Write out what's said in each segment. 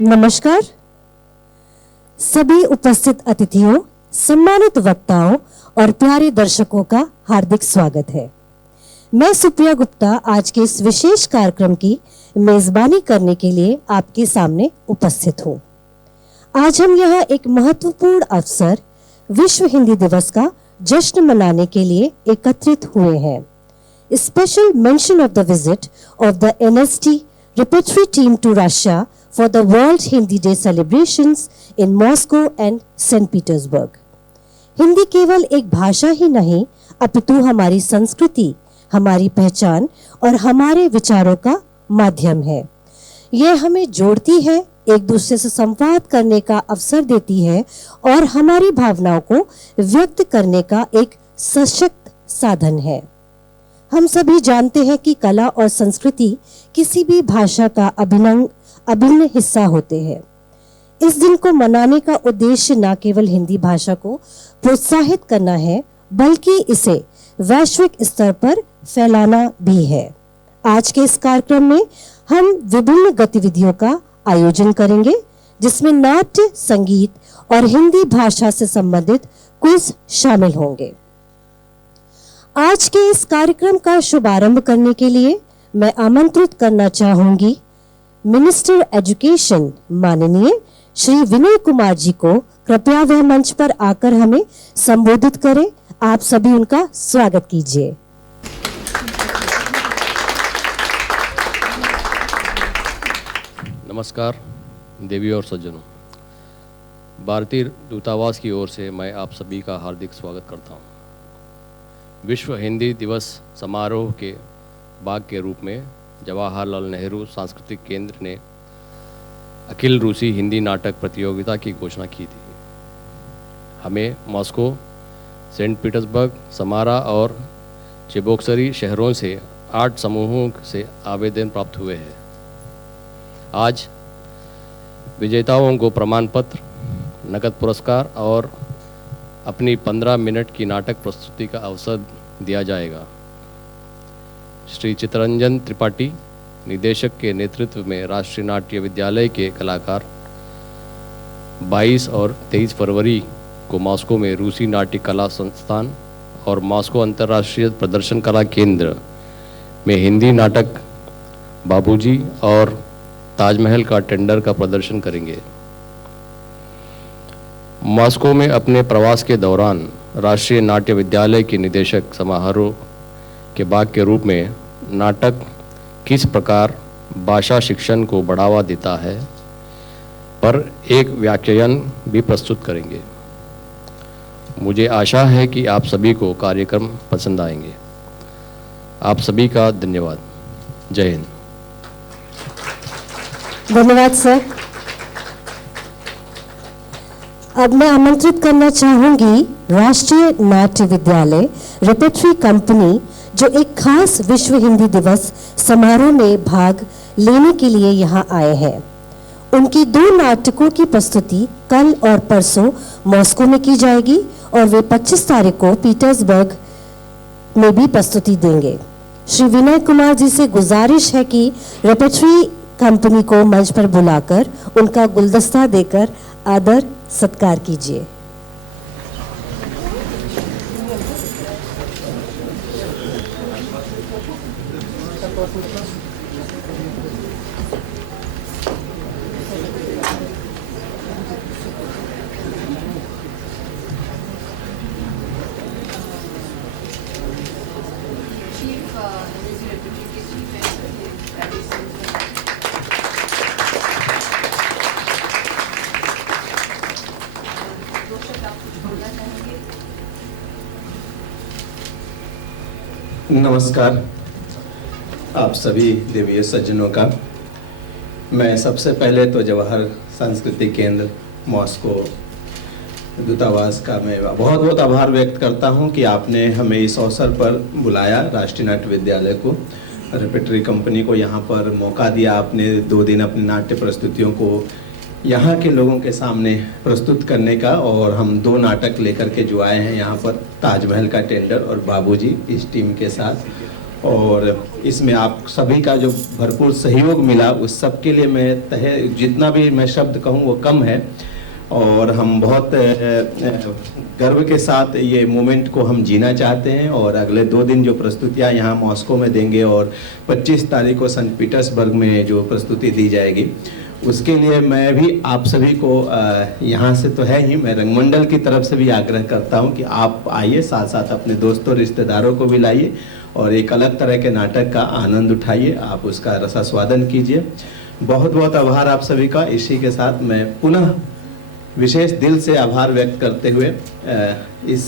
नमस्कार सभी उपस्थित अतिथियों, सम्मानित वक्ताओं और प्यारे दर्शकों का हार्दिक स्वागत है। मैं सुप्रिया गुप्ता आज के इस विशेष कार्यक्रम की मेजबानी करने के लिए आपके सामने उपस्थित हूँ। आज हम यहाँ एक महत्वपूर्ण अवसर विश्व हिंदी दिवस का जश्न मनाने के लिए एकत्रित हुए हैं। Special mention of the visit of the NST repertory team to Russia for the World Hindi Day celebrations in Moscow and St. Petersburg. Hindi केवल एक भाषा ही नहीं, अपितु हमारी संस्कृति, हमारी पहचान और हमारे विचारों का माध्यम है। यह हमें जोड़ती है, एक दूसरे से संवाद करने का अवसर देती है और हमारी भावनाओं को व्यक्त करने का एक सशक्त साधन है। हम सभी जानते हैं कि कला और संस्कृति किसी भी भाषा का अभिन्न हिस्सा होते हैं। इस दिन को मनाने का उद्देश्य न केवल हिंदी भाषा को प्रोत्साहित करना है, बल्कि इसे वैश्विक स्तर पर फैलाना भी है। आज के इस कार्यक्रम में हम विभिन्न गतिविधियों का आयोजन करेंगे, जिसमें नाट्य, संगीत और हिंदी भाषा से संबंधित क्विज शामिल होंगे। आज के इस कार्यक्रम का शुभारंभ करने के लिए मैं आमंत्रित करना चाहूंगी मिनिस्टर एजुकेशन माननीय श्री विनय कुमार जी को। कृपया वह मंच पर आकर हमें संबोधित करें। आप सभी उनका स्वागत कीजिए। नमस्कार देवी और सज्जनों, भारतीय दूतावास की ओर से मैं आप सभी का हार्दिक स्वागत करता हूं। विश्व हिंदी दिवस समारोह के भाग के रूप में जवाहरलाल नेहरू सांस्कृतिक केंद्र ने अखिल रूसी हिंदी नाटक प्रतियोगिता की घोषणा की थी। हमें मॉस्को, सेंट पीटर्सबर्ग, समारा और चेबोक्सरी शहरों से 8 समूहों से आवेदन प्राप्त हुए हैं। आज विजेताओं को प्रमाण पत्र, नकद पुरस्कार और अपनी 15 मिनट की नाटक प्रस्तुति का अवसर दिया जाएगा। श्री चित्तरंजन त्रिपाठी निदेशक के नेतृत्व में राष्ट्रीय नाट्य विद्यालय के कलाकार 22 और 23 फरवरी को मॉस्को में रूसी नाट्य कला संस्थान और मॉस्को अंतर्राष्ट्रीय प्रदर्शन कला केंद्र में हिंदी नाटक बाबूजी और ताजमहल का टेंडर का प्रदर्शन करेंगे। मॉस्को में अपने प्रवास के दौरान राष्ट्रीय नाट्य विद्यालय के निदेशक समारोह के भाग के रूप में नाटक किस प्रकार भाषा शिक्षण को बढ़ावा देता है पर एक व्याख्यान भी प्रस्तुत करेंगे। मुझे आशा है कि आप सभी को कार्यक्रम पसंद आएंगे। आप सभी का धन्यवाद। जय हिंद। धन्यवाद सर। अब मैं आमंत्रित करना चाहूंगी राष्ट्रीय नाट्य विद्यालय रेपेट्री कंपनी, जो एक खास विश्व हिंदी दिवस समारोह में भाग लेने के लिए यहां आए हैं। उनकी 2 नाटकों की प्रस्तुति कल और परसों मॉस्को में की जाएगी और वे 25 तारीख को पीटर्सबर्ग में भी प्रस्तुति देंगे। श्री विनय कुमार जी से गुजारिश है कि रेपेट्री कंपनी को मंच पर बुलाकर उनका गुलदस्ता देकर आदर सत्कार कीजिए। नमस्कार आप सभी देवीय सज्जनों का। मैं सबसे पहले तो जवाहर सांस्कृतिक केंद्र मॉस्को दूतावास का मैं बहुत बहुत आभार व्यक्त करता हूं कि आपने हमें इस अवसर पर बुलाया, राष्ट्रीय नाट्य विद्यालय को, रेपेट्री कंपनी को यहाँ पर मौका दिया। आपने 2 दिन अपनी नाट्य प्रस्तुतियों को यहाँ के लोगों के सामने प्रस्तुत करने का, और हम 2 नाटक लेकर के जो आए हैं यहाँ पर, ताजमहल का टेंडर और बाबूजी, इस टीम के साथ। और इसमें आप सभी का जो भरपूर सहयोग मिला उस सब के लिए मैं जितना भी मैं शब्द कहूँ वो कम है। और हम बहुत गर्व के साथ ये मोमेंट को हम जीना चाहते हैं। और अगले 2 दिन जो प्रस्तुतियाँ यहाँ मॉस्को में देंगे और 25 तारीख को सेंट पीटर्सबर्ग में जो प्रस्तुति दी जाएगी, उसके लिए मैं भी आप सभी को यहाँ से तो है ही, मैं रंगमंडल की तरफ से भी आग्रह करता हूँ कि आप आइए, साथ साथ अपने दोस्तों रिश्तेदारों को भी लाइए और एक अलग तरह के नाटक का आनंद उठाइए, आप उसका रसास्वादन कीजिए। बहुत बहुत आभार आप सभी का। इसी के साथ मैं पुनः विशेष दिल से आभार व्यक्त करते हुए इस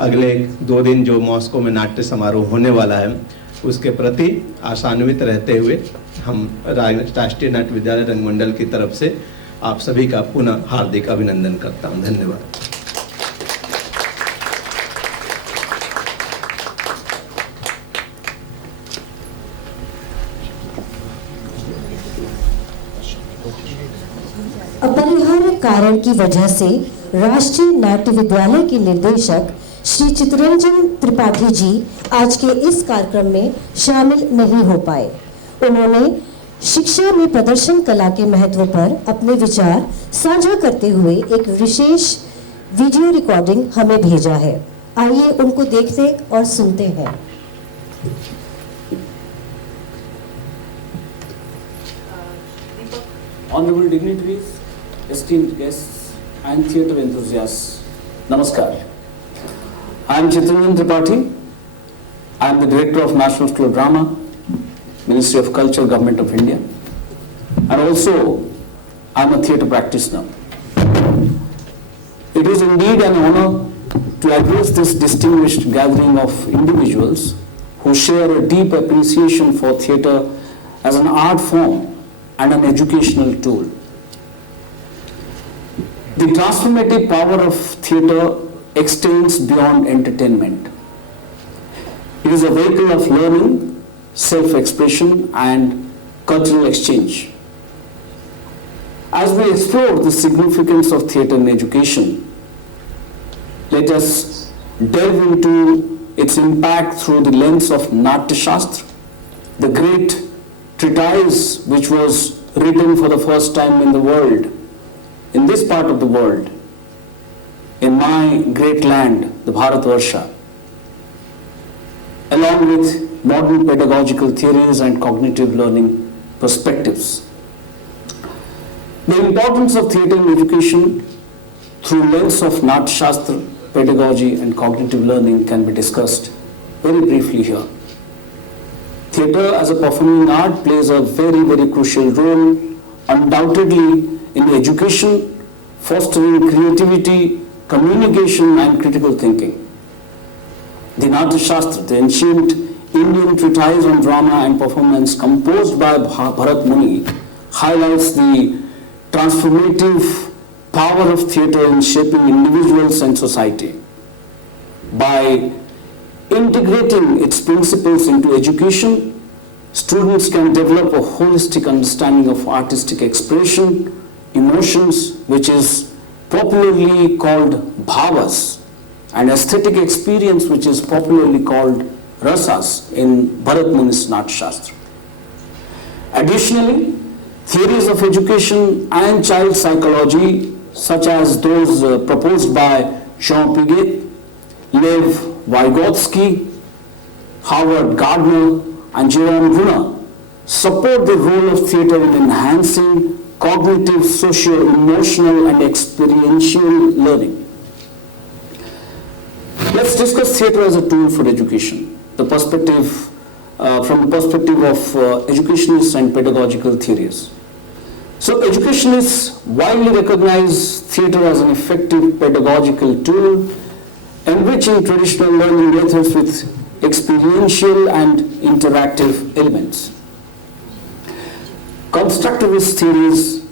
अगले 2 दिन जो मॉस्को में नाट्य समारोह होने वाला है उसके प्रति आशान्वित रहते हुए हम राष्ट्रीय नाट्य विद्यालय रंगमंडल की तरफ से आप सभी का पुनः हार्दिक अभिनंदन करता हूं। धन्यवाद। अपरिहार्य कारण की वजह से राष्ट्रीय नाट्य विद्यालय के निर्देशक श्री चित्तरंजन त्रिपाठी जी आज के इस कार्यक्रम में शामिल नहीं हो पाए। उन्होंने शिक्षा में प्रदर्शन कला के महत्व पर अपने विचार साझा करते हुए एक विशेष वीडियो रिकॉर्डिंग हमें भेजा है। आइए उनको देखते और सुनते हैं। Honorable dignitaries, esteemed guests and theatre enthusiasts, Namaskar. I am Chittaranjan Tripathi. I am the Director of National School of Drama, Ministry of Culture, Government of India, and also I am a theatre practitioner. It is indeed an honor to address this distinguished gathering of individuals who share a deep appreciation for theatre as an art form and an educational tool. The transformative power of theatre extends beyond entertainment. It is a vehicle of learning, self-expression, and cultural exchange. As we explore the significance of theatre in education, let us delve into its impact through the lens of Natya Shastra, the great treatise which was written for the first time in the world, in this part of the world, in my great land, the Bharatvarsha, along with modern pedagogical theories and cognitive learning perspectives. The importance of theatre in education through lens of Natya Shastra, pedagogy and cognitive learning can be discussed very briefly here. Theatre as a performing art plays a very, very crucial role, undoubtedly, in education, fostering creativity, communication and critical thinking. The Natya Shastra, the ancient Indian treatise on drama and performance composed by Bharat Muni, highlights the transformative power of theatre in shaping individuals and society. By integrating its principles into education, students can develop a holistic understanding of artistic expression, emotions, which is popularly called bhavas, and aesthetic experience, which is popularly called rasas in Bharat Muni's Natya Shastra. Additionally, theories of education and child psychology, such as those proposed by Jean Piaget, Lev Vygotsky, Howard Gardner, and Jerome Bruner, support the role of theatre in enhancing cognitive, socio-emotional, and experiential learning. Let's discuss theatre as a tool for education, from the perspective of educationists and pedagogical theories. So educationists widely recognize theatre as an effective pedagogical tool, enriching traditional learning methods with experiential and interactive elements. Constructivist theories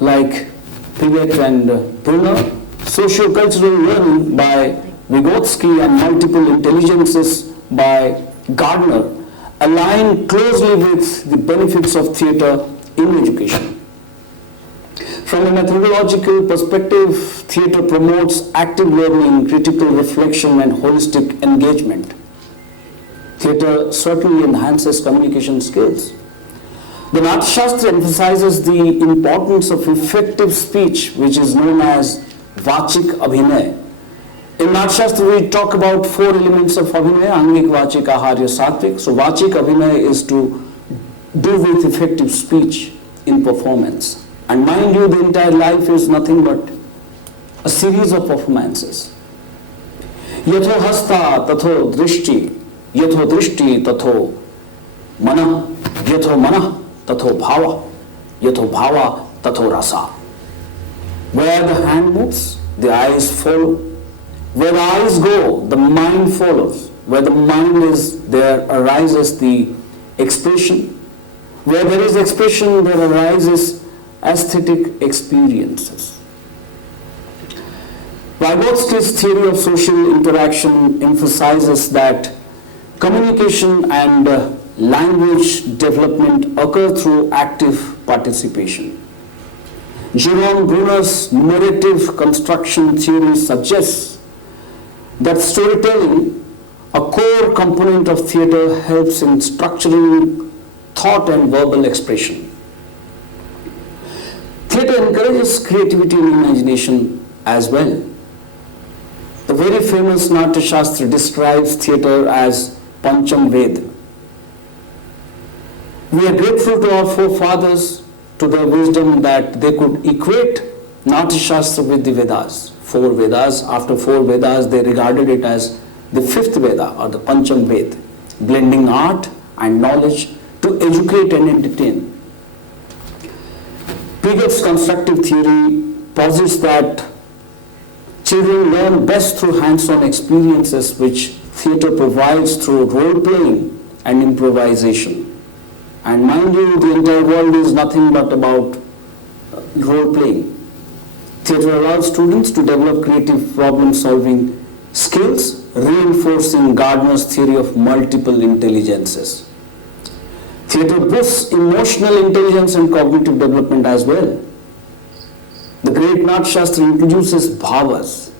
like Piaget and Brunner, socio-cultural learning by Vygotsky, and multiple intelligences by Gardner align closely with the benefits of theatre in education. From a methodological perspective, theatre promotes active learning, critical reflection, and holistic engagement. Theatre certainly enhances communication skills. The Natyashastra emphasizes the importance of effective speech, which is known as Vachik Abhinay. In Natyashastra, we talk about 4 elements of Abhinay: Angik, Vachik, Aharya, Satvik. So Vachik Abhinay is to do with effective speech in performance. And mind you, the entire life is nothing but a series of performances. Yatho hasta tatho drishti, yatho drishti tatho manah, yatho manah tatho bhava, yatho bhava tatho rasa. Where the hand moves, the eyes follow. Where the eyes go, the mind follows. Where the mind is, there arises the expression. Where there is expression, there arises aesthetic experiences. Vygotsky's theory of social interaction emphasizes that communication and language development occur through active participation. Jerome Bruner's narrative construction theory suggests that storytelling, a core component of theatre, helps in structuring thought and verbal expression. Theatre encourages creativity and imagination as well. The very famous Natyashastra describes theatre as Pancham Ved. We are grateful to our forefathers, to their wisdom, that they could equate Natyashastra with the Vedas. 4 Vedas. After 4 Vedas, they regarded it as the 5th Veda or the Pancham Ved, blending art and knowledge to educate and entertain. Piaget's constructive theory posits that children learn best through hands-on experiences, which theatre provides through role-playing and improvisation. And mind you, the entire world is nothing but about role-playing. Theatre allows students to develop creative problem-solving skills, reinforcing Gardner's theory of multiple intelligences. Theatre boosts emotional intelligence and cognitive development as well. The great Natyashastra introduces bhavas,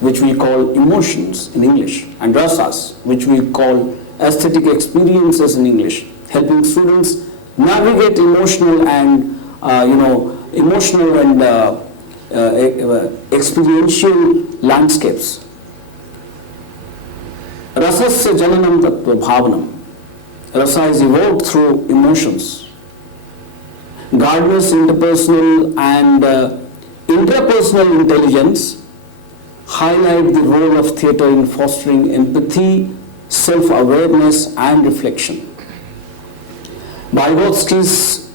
which we call emotions in English, and rasas, which we call aesthetic experiences in English, helping students navigate emotional and experiential landscapes. Rasasya jananam tattva bhavanam. Rasa is evoked through emotions. Gardner's interpersonal and intrapersonal intelligence highlight the role of theatre in fostering empathy, self-awareness and reflection. Vygotsky's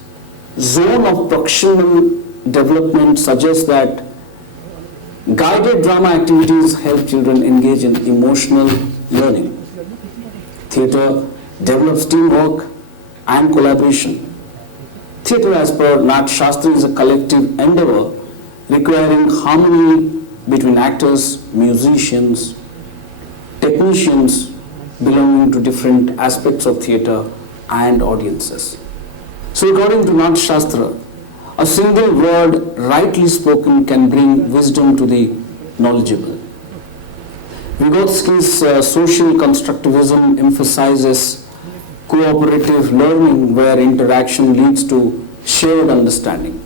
zone of proximal development suggests that guided drama activities help children engage in emotional learning. Theatre develops teamwork and collaboration. Theatre, as per Natyashastra, is a collective endeavor requiring harmony between actors, musicians, technicians belonging to different aspects of theatre and audiences. So according to Natyashastra, a single word rightly spoken can bring wisdom to the knowledgeable. Vygotsky's social constructivism emphasizes cooperative learning where interaction leads to shared understanding.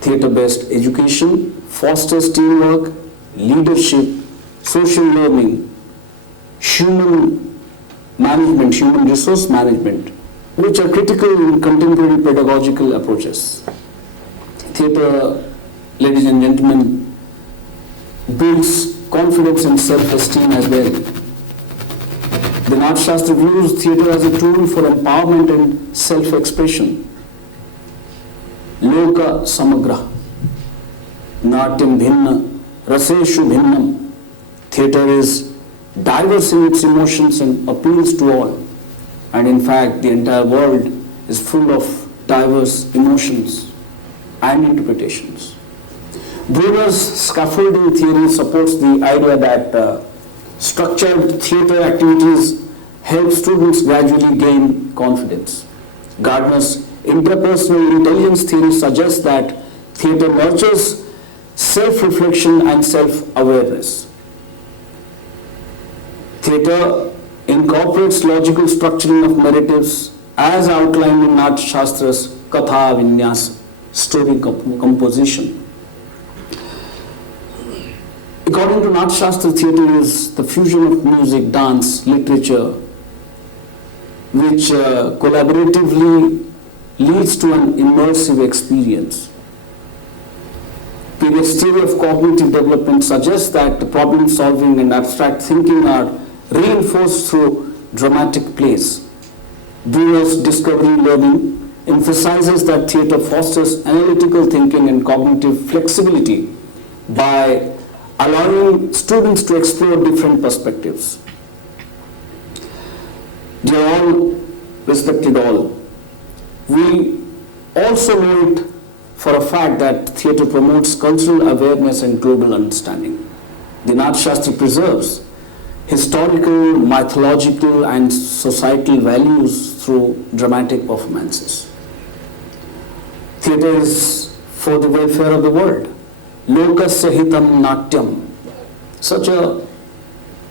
Theatre-based education fosters teamwork, leadership, social learning, human management, human resource management, which are critical in contemporary pedagogical approaches. Theatre, ladies and gentlemen, builds confidence and self-esteem as well. The Natyashastra views theatre as a tool for empowerment and self-expression. Loka samagra, natyam bhinna, raseshu bhinnam. Theatre is diverse in its emotions and appeals to all. And in fact, the entire world is full of diverse emotions and interpretations. Bruner's scaffolding theory supports the idea that structured theatre activities help students gradually gain confidence. Gardner's interpersonal intelligence theory suggests that theatre nurtures self-reflection and self-awareness. Theatre incorporates logical structuring of narratives as outlined in Natya Shastra's Katha Vinyasa, story composition. According to Natya Shastra, theatre is the fusion of music, dance, literature, which collaboratively leads to an immersive experience. Previous theory of cognitive development suggests that problem solving and abstract thinking are reinforced through dramatic plays. Bruner's discovery learning emphasizes that theatre fosters analytical thinking and cognitive flexibility by allowing students to explore different perspectives. Dear all, respected all, we also know it for a fact that theatre promotes cultural awareness and global understanding. The Natya Shastra preserves historical, mythological and societal values through dramatic performances. Theatre is for the welfare of the world. Lokasya hitam natyam. Such a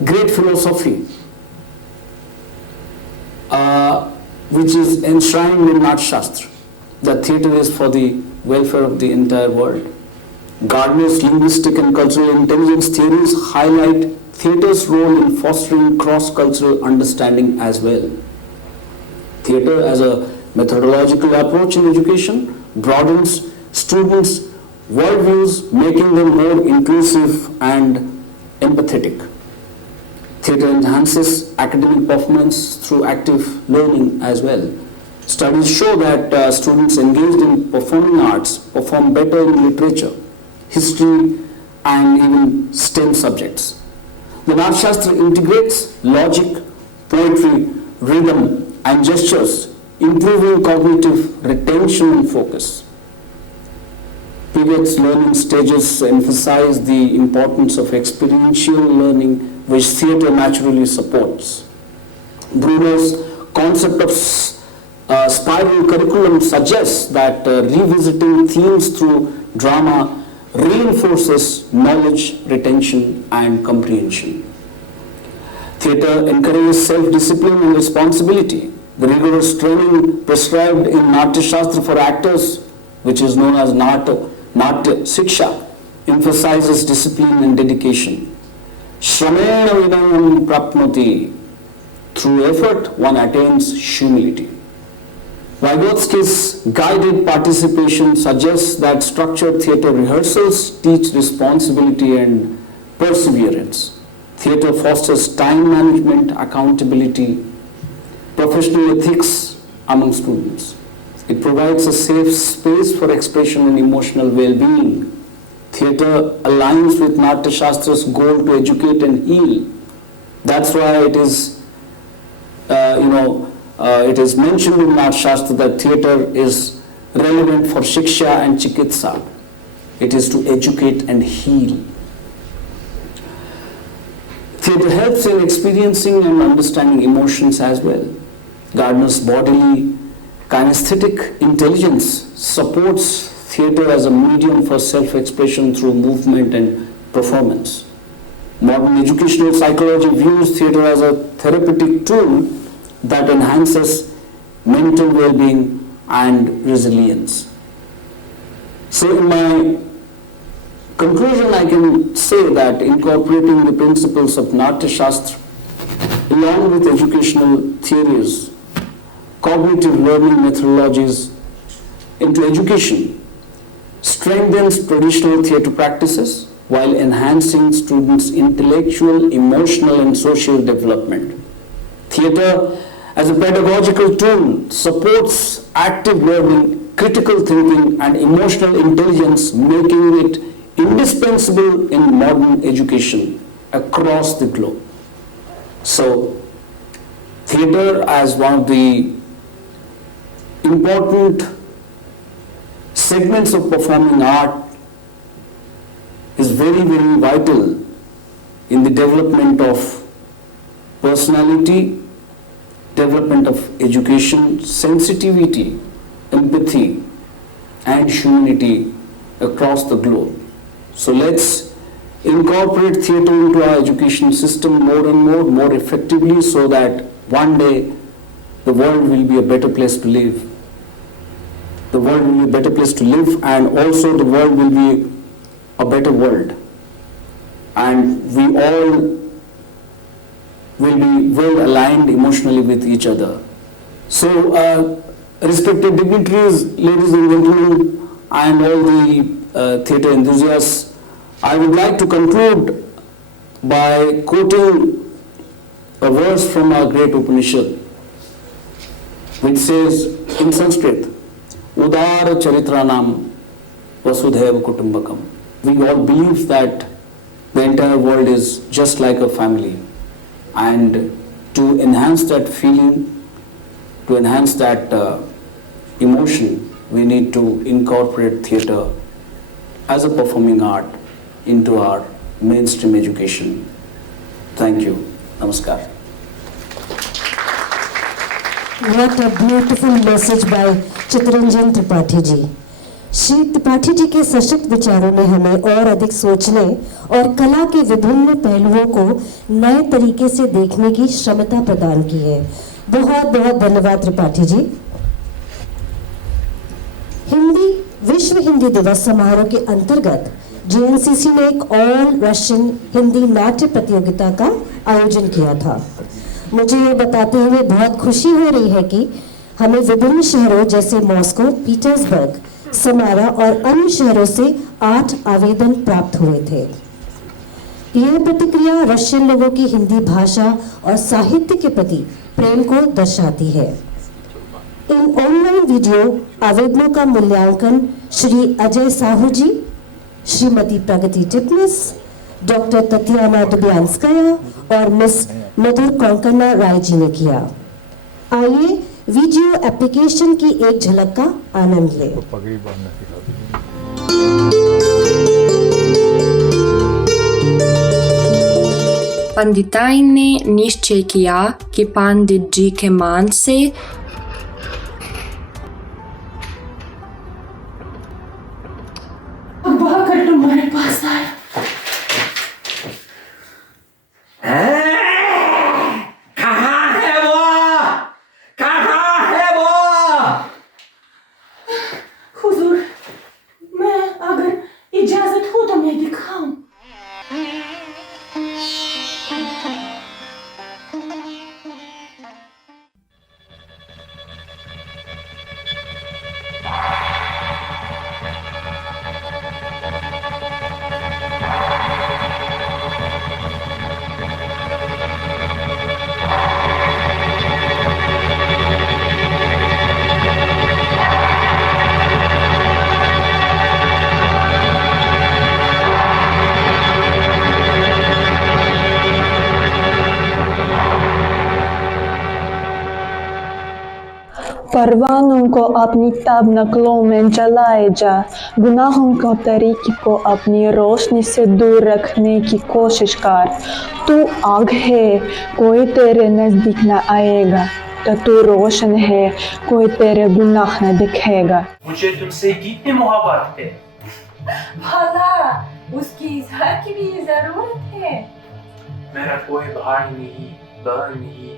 great philosophy which is enshrined in Natya Shastra, that theatre is for the welfare of the entire world. Gardner's linguistic and cultural intelligence theories highlight theatre's role in fostering cross-cultural understanding as well. Theatre as a methodological approach in education broadens students' worldviews, making them more inclusive and empathetic. Theatre enhances academic performance through active learning as well. Studies show that students engaged in performing arts perform better in literature, history, and even STEM subjects. The Natya Shastra integrates logic, poetry, rhythm, and gestures, improving cognitive retention and focus. Piaget's learning stages emphasize the importance of experiential learning, which theatre naturally supports. Bruner's concept of spiral curriculum suggests that revisiting themes through drama reinforces knowledge retention and comprehension. Theatre encourages self-discipline and responsibility. The rigorous training prescribed in Natya Shastra for actors, which is known as Natya Siksha, emphasizes discipline and dedication. Shramena vinayam prapnoti. Through effort, one attains humility. Vygotsky's guided participation suggests that structured theatre rehearsals teach responsibility and perseverance. Theatre fosters time management, accountability, professional ethics among students. It provides a safe space for expression and emotional well-being. Theatre aligns with Natya Shastra's goal to educate and heal. That's why it is, it is mentioned in Natya Shastra that theatre is relevant for Shiksha and Chikitsa. It is to educate and heal. Theatre helps in experiencing and understanding emotions as well. Gardner's bodily kinesthetic intelligence supports theatre as a medium for self-expression through movement and performance. Modern educational psychology views theatre as a therapeutic tool that enhances mental well-being and resilience. So in my conclusion, I can say that incorporating the principles of Natya Shastra along with educational theories, cognitive learning methodologies into education strengthens traditional theatre practices while enhancing students' intellectual, emotional, and social development. Theatre as a pedagogical tool supports active learning, critical thinking, and emotional intelligence, making it indispensable in modern education across the globe. So, theatre as one of the important segments of performing art is very, very vital in the development of personality, development of education, sensitivity, empathy, and humanity across the globe. So let's incorporate theatre into our education system more and more effectively, so that one day the world will be a better place to live. The world will be a better place to live, and also the world will be a better world. And we all will be well aligned emotionally with each other. So, respected dignitaries, ladies and gentlemen, and all the theatre enthusiasts, I would like to conclude by quoting a verse from our great Upanishad, which says in Sanskrit, Udara Charitranam Vasudhaiva Kutumbakam. We all believe that the entire world is just like a family, and to enhance that feeling, to enhance that emotion, we need to incorporate theatre as a performing art into our mainstream education. Thank you. Namaskar. What a beautiful message by Chitranjan Tripathi ji. Shri Tripathi ji के सशक्त विचारों ने हमें और अधिक सोचने और कला के विभिन्न पहलुओं को नए तरीके से देखने की क्षमता प्रदान की है। बहुत बहुत धन्यवाद त्रिपाठी जी। विश्व हिंदी दिवस समारोह के अंतर्गत जेएनसीसी ने एक ऑल रशियन हिंदी नाट्य प्रतियोगिता का आयोजन किया था। मुझे ये बताते हुए बहुत खुशी हो रही है कि हमें विभिन्न शहरों जैसे मॉस्को, पीटर्सबर्ग, समारा और अन्य शहरों से 8 आवेदन प्राप्त हुए थे। यह प्रतिक्रिया रशियन लोगों की हिंदी भाषा और साहित्य के प्रति प्रेम को दर्शाती है। इन ऑनलाइन वीडियो आवेदनों का मूल्यांकन श्री अजय साहू जी, श्रीमती प्रगति टिपनिस, डॉक्टर ततियाना दुबियांस्काया और मिस मधुर कोंकणा राय जी ने किया। आइए वीडियो एप्लीकेशन की एक झलक का आनंद लें। पंडिताई ने निश्चय किया कि पंडित जी के मान से तुम्हारे पास आए। कहाँ है वो? कहाँ है वो? हुजूर, मैं अगर इजाजत हो तो मैं दिखाऊं। परवानों को अपनी तब नकलों में जलाए जा, गुनाहों को तरीके को अपनी रोशनी से दूर रखने की कोशिश कर। तू आग है, कोई तेरे नजदीक न आएगा, तो तू रोशन है, कोई तेरे गुनाह न दिखेगा। मुझे तुमसे कितनी मोहब्बत है। भला उसकी इजहार की भी जरूरत है। मेरा कोई भाई नहीं, बहन नहीं।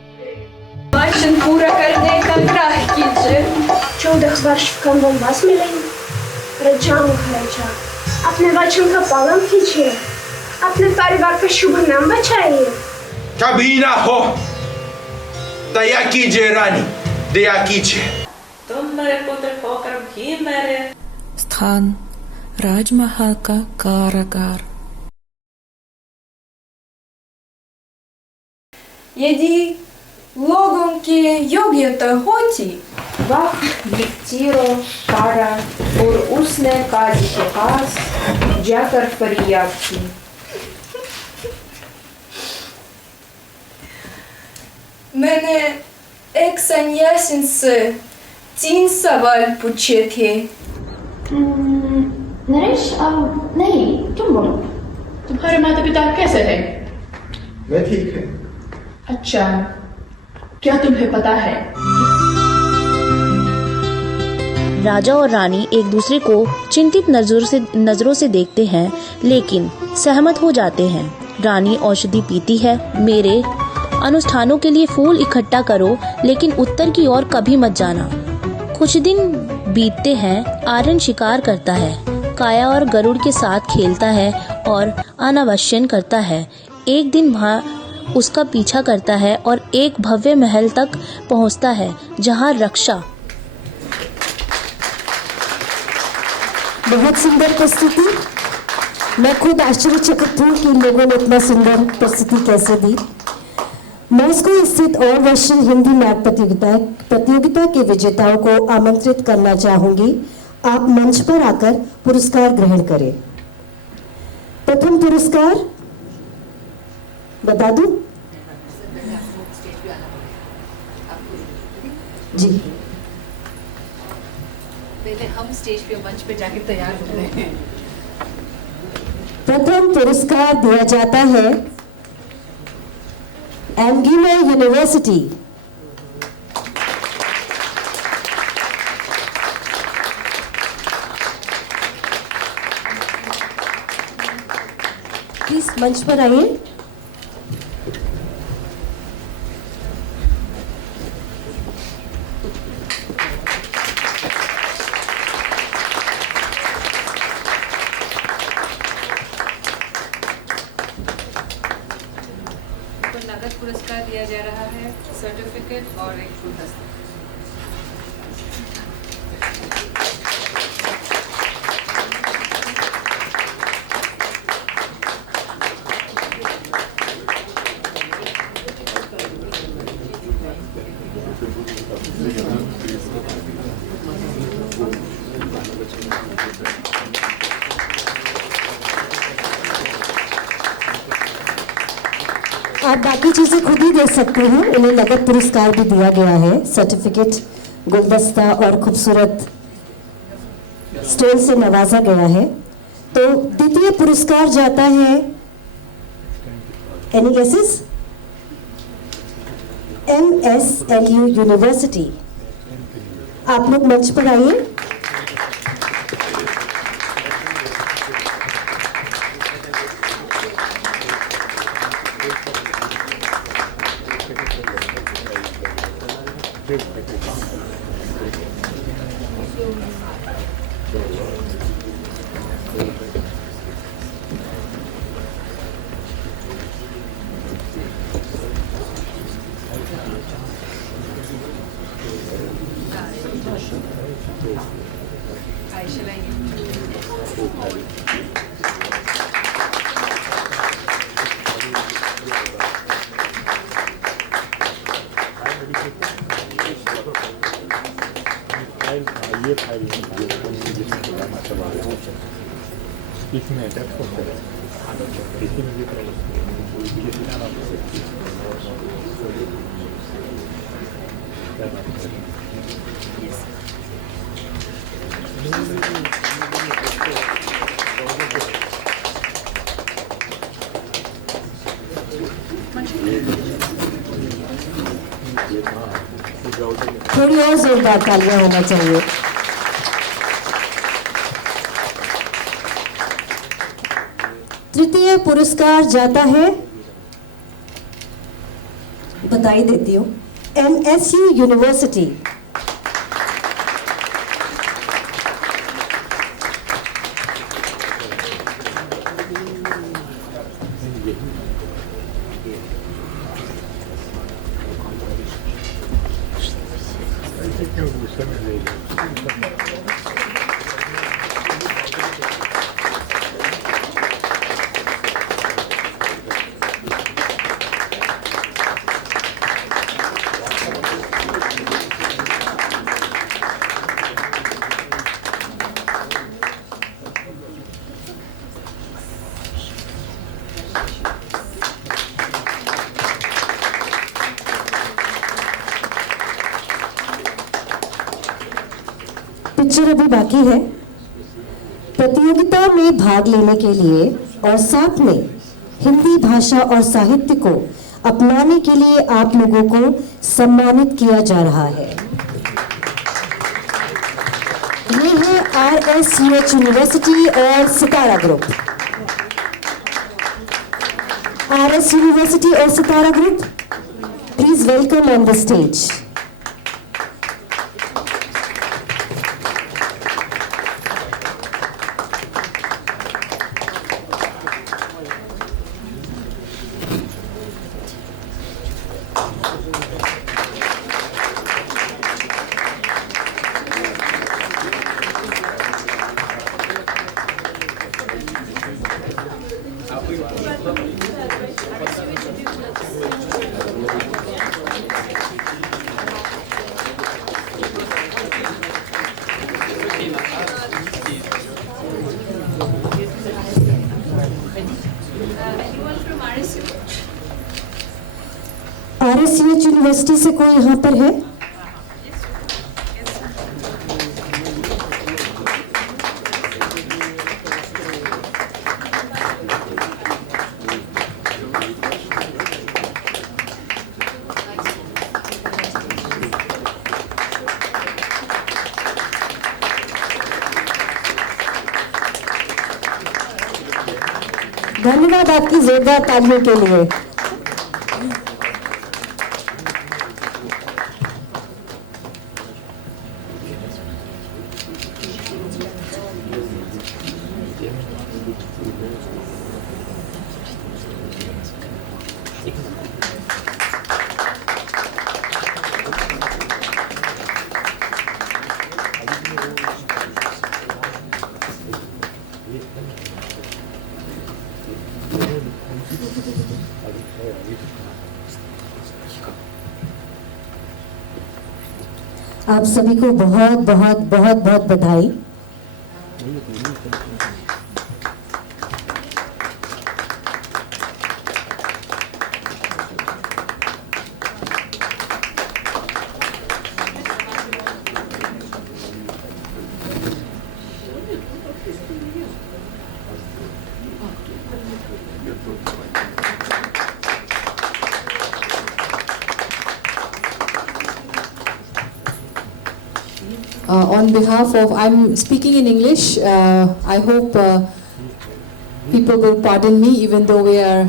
वाचन पूरा करने का ग्राह कीजिए। 14 वर्ष का वनवास मिलेंगे। रजाओं खर्चा, अपने वचन का पालन कीजिए, अपने परिवार का शुभ नाम बचाइए। कभी ना हो। दया कीजिए रानी, दया कीजिए। तुम मेरे पुत्र होकर भी मेरे स्थान राजमहल का कारागार। यदि लोगों की योग्यता होती, वक्त लिखतीरो पारा और उसने काजी के पास जाकर फरियाद की। मैंने एक सन्यासी से 3 सवाल पूछे थे। नरेश, नहीं, तुम बोलो। तुम्हारे माता पिता कैसे हैं? मैं ठीक है। अच्छा, क्या तुम्हें पता है राजा और रानी एक दूसरे को चिंतित नजरों से देखते हैं, लेकिन सहमत हो जाते हैं। रानी औषधि पीती है। मेरे अनुष्ठानों के लिए फूल इकट्ठा करो, लेकिन उत्तर की ओर कभी मत जाना। कुछ दिन बीतते हैं। आर्यन शिकार करता है, काया और गरुड़ के साथ खेलता है और अनावश्यन करता है। एक दिन वह उसका पीछा करता है और एक भव्य महल तक पहुंचता है, जहां रक्षा। बहुत सुंदर प्रस्तुति। मैं खुद आश्चर्यचकित हूँ कि लोगों ने इतना सुंदर प्रस्तुति कैसे दी। मॉस्को स्थित ऑल रशियन हिंदी नाट्य प्रतियोगिता के विजेताओं को आमंत्रित करना चाहूंगी। आप मंच पर आकर पुरस्कार ग्रहण करें। प्रथम पुरस्कार बता दूं? जी, पहले हम स्टेज पे मंच पे जाके तैयार हो रहे हैं। प्रथम पुरस्कार दिया जाता है एमगिमे यूनिवर्सिटी। प्लीज मंच पर आइए। नगद पुरस्कार दिया जा रहा है, सर्टिफिकेट और एक गुलदस्ता। आप बाकी चीजें खुद ही दे सकते हैं। उन्हें नगद पुरस्कार भी दिया गया है, सर्टिफिकेट, गुलदस्ता और खूबसूरत स्टोल से नवाजा गया है। तो द्वितीय पुरस्कार जाता है, एनी गेसेस? MSLU university. आप लोग मंच पर आइए। इसमें अटैच करते हैं, इसी में भी थोड़ी और जोरदार तालियां होना चाहिए। तृतीय पुरस्कार जाता है, बताई देती हूँ, MSU यूनिवर्सिटी। पिक्चर अभी बाकी है। प्रतियोगिता में भाग लेने के लिए और साथ में हिंदी भाषा और साहित्य को अपनाने के लिए आप लोगों को सम्मानित किया जा रहा है। RSUH यूनिवर्सिटी और सितारा ग्रुप। RS यूनिवर्सिटी और Sitara group, please welcome on the stage. RSUH university से कोई यहाँ पर है? धन्यवाद आपकी जोरदार तालियों के लिए। आप सभी को बहुत बहुत बहुत बहुत बधाई। On behalf of, I'm speaking in English, I hope people will pardon me even though we are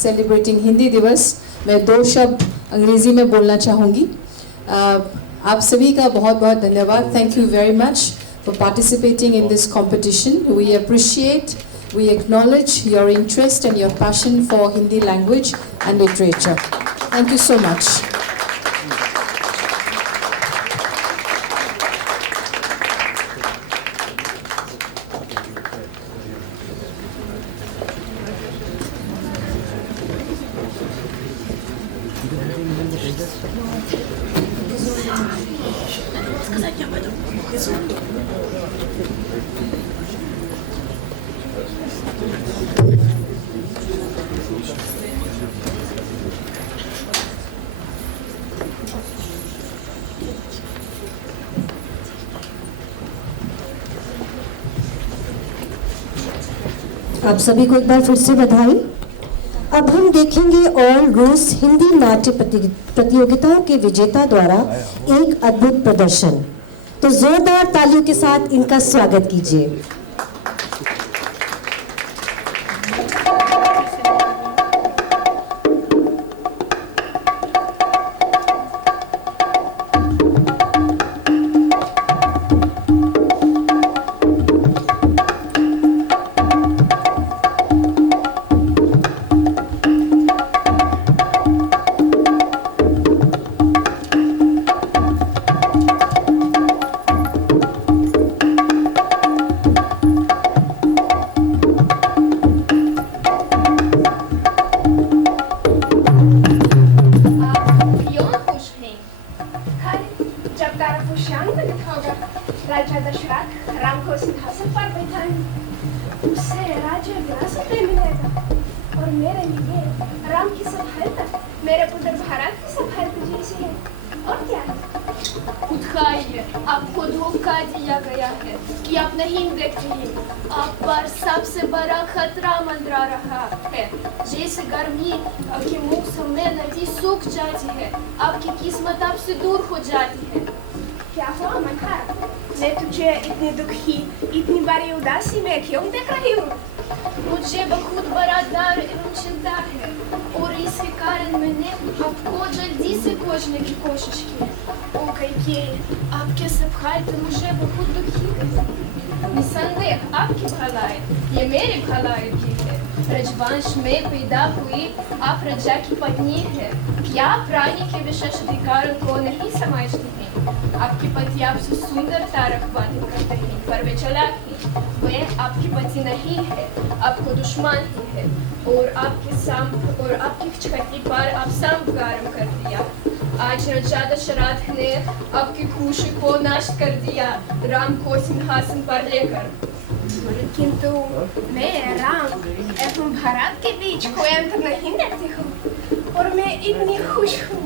celebrating Hindi Divas. मैं 2 शब्द अंग्रेजी में बोलना चाहूँगी। आप सभी का बहुत बहुत धन्यवाद। Thank you very much for participating in this competition. We appreciate, we acknowledge your interest and your passion for Hindi language and literature. Thank you so much. आप सभी को एक बार फिर से बधाई। अब हम देखेंगे ऑल रूस हिंदी नाट्य प्रतियोगिताओं के विजेता द्वारा एक अद्भुत प्रदर्शन। तो जोरदार तालियों के साथ इनका स्वागत कीजिए। राजा दशरथ राम को सिंहासन पर बैठाएंगे, उससे राज्य विरासत में मिलेगा और मेरे लिए राम की सफलता मेरे पुत्र भारत की सफलता जैसी है। और क्या उठाइए, आपको धोखा दिया गया है कि आप नहीं देख रहे। आप पर सबसे बड़ा खतरा मंडरा रहा है। जैसे गर्मी के मौसम में नदी सूख जाती है, आपकी किस्मत आपसे दूर हो जाती है। क्या हुआ मनहार? मैं तुझे इतनी दुखी, इतनी बड़ी उदासी में क्यों देख रही हूँ? मुझे बहुत बड़ा डर एवं चिंता है और इसके कारण मैंने आपको जल्दी से खोजने की कोशिश की। ओ कैकेयी, आपके सब हाल तो मुझे बहुत दुखी करते। निसंदेह आपकी भलाई, ये मेरी भलाई भी है। रजवंश में पैदा हुई आप राजा की पत्नी है। क्या प्राणी के विशेष अधिकारों को नहीं समझती हैं? आपके पति आपसे सुंदरता रखवाली करते हैं, पर वे चालाक हैं। वे आपके पति नहीं है, आपको दुश्मन ही है और आपकी छाती पर आप संगारम कर दिया। आज राजा दशरथ ने आपकी खुशी को नष्ट कर दिया, राम को सिंहासन पर लेकर। किंतु मैं राम एवं भरत के बीच कोई अंतर नहीं देखती हूँ और मैं इतनी खुश हूँ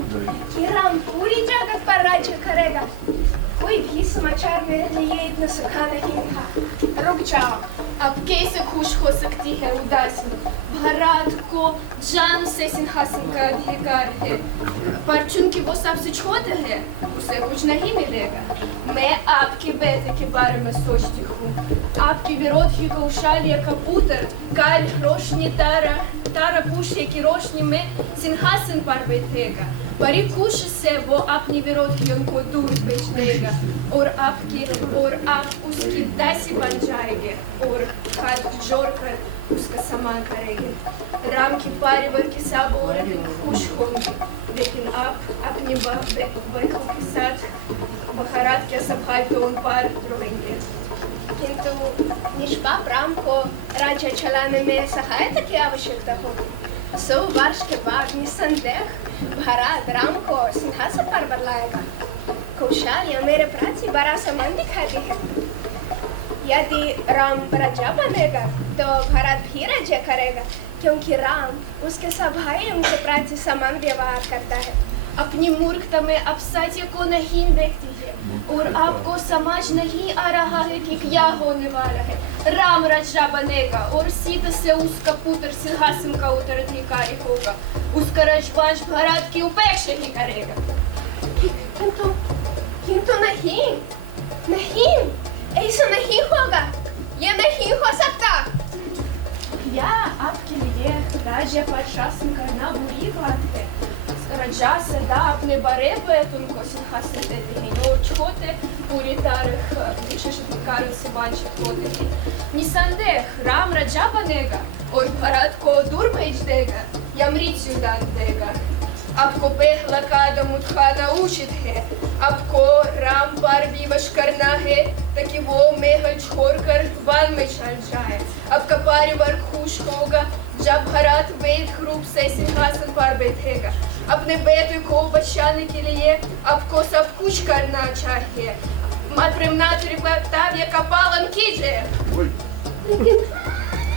कि राम पूरी जगत पर राज्य करेगा। कोई भी समाचार मेरे लिए इतना सुखा नहीं था। रुक जाओ, अब कैसे खुश हो सकती है उदासी? भरत को जान से सिंहासन का अधिकार है, पर चूंकि वो सबसे छोटा है उसे कुछ नहीं मिलेगा। मैं आपके बेटे के बारे में सोचती हूँ। आपके विरोधी कौशल्य का पुत्र कल रोशनी तारा पूछे की रोशनी में सिंहासन पर बैठेगा। बड़ी खुशी से वो अपने विरोधियों को दूर भेज देगा और आप उसकी दासी बन जाएंगे और हाथ जोड़कर उसका सम्मान करेंगे। राम के परिवार के सब औरतें खुश होंगी, लेकिन आप अपनी बहू के साथ भरत के सफाइयों पर रोएंगे। किंतु निष्पाप राम को राज्य चलाने में सहायता की आवश्यकता होगी। 100 वर्ष के बाद निसंदेह भरत राम को सिंहासन पर बदलाएगा। कौशल्य मेरे प्रति बड़ा सम्मान दिखाती है। यदि राम राजा बनेगा तो भरत भी राज्य करेगा, क्योंकि राम उसके सब भाइयों के प्रति समान व्यवहार करता है। अपनी मूर्खता में आप सत्य को नहीं देखती है और आपको समझ नहीं आ रहा है कि क्या होने वाला है। राम राजा बनेगा और सीधा से उसका पुत्र सिंहासन का उत्तराधिकारी होगा। उसका राजवंश भरत की उपेक्षा ही करेगा। किंतु नहीं, ऐसा नहीं होगा। ये नहीं हो सकता। या आपके लिए राज्य पर शासन करना बुरी बात है। राजा सदा अपने बड़े बेटों को सिंहासन देते हैं और छोटे पूरी तरह विशेष अधिकारों से वंचित होते हैं। निसंदेह राम राजा बनेगा और भरत को दूर भेज देगा या मृत्यु दान देगा। आपको पहला कदम उठाना उचित है। आपको राम पर विवश करना है ताकि वो महल छोड़कर वन में चल जाए। आपका परिवार खुश होगा जब भरत वैध रूप से सिंहासन पर बैठेगा। अपने बेटे को बचाने के लिए आपको सब कुछ करना चाहिए। कर्तव्य का पालन कीजिए।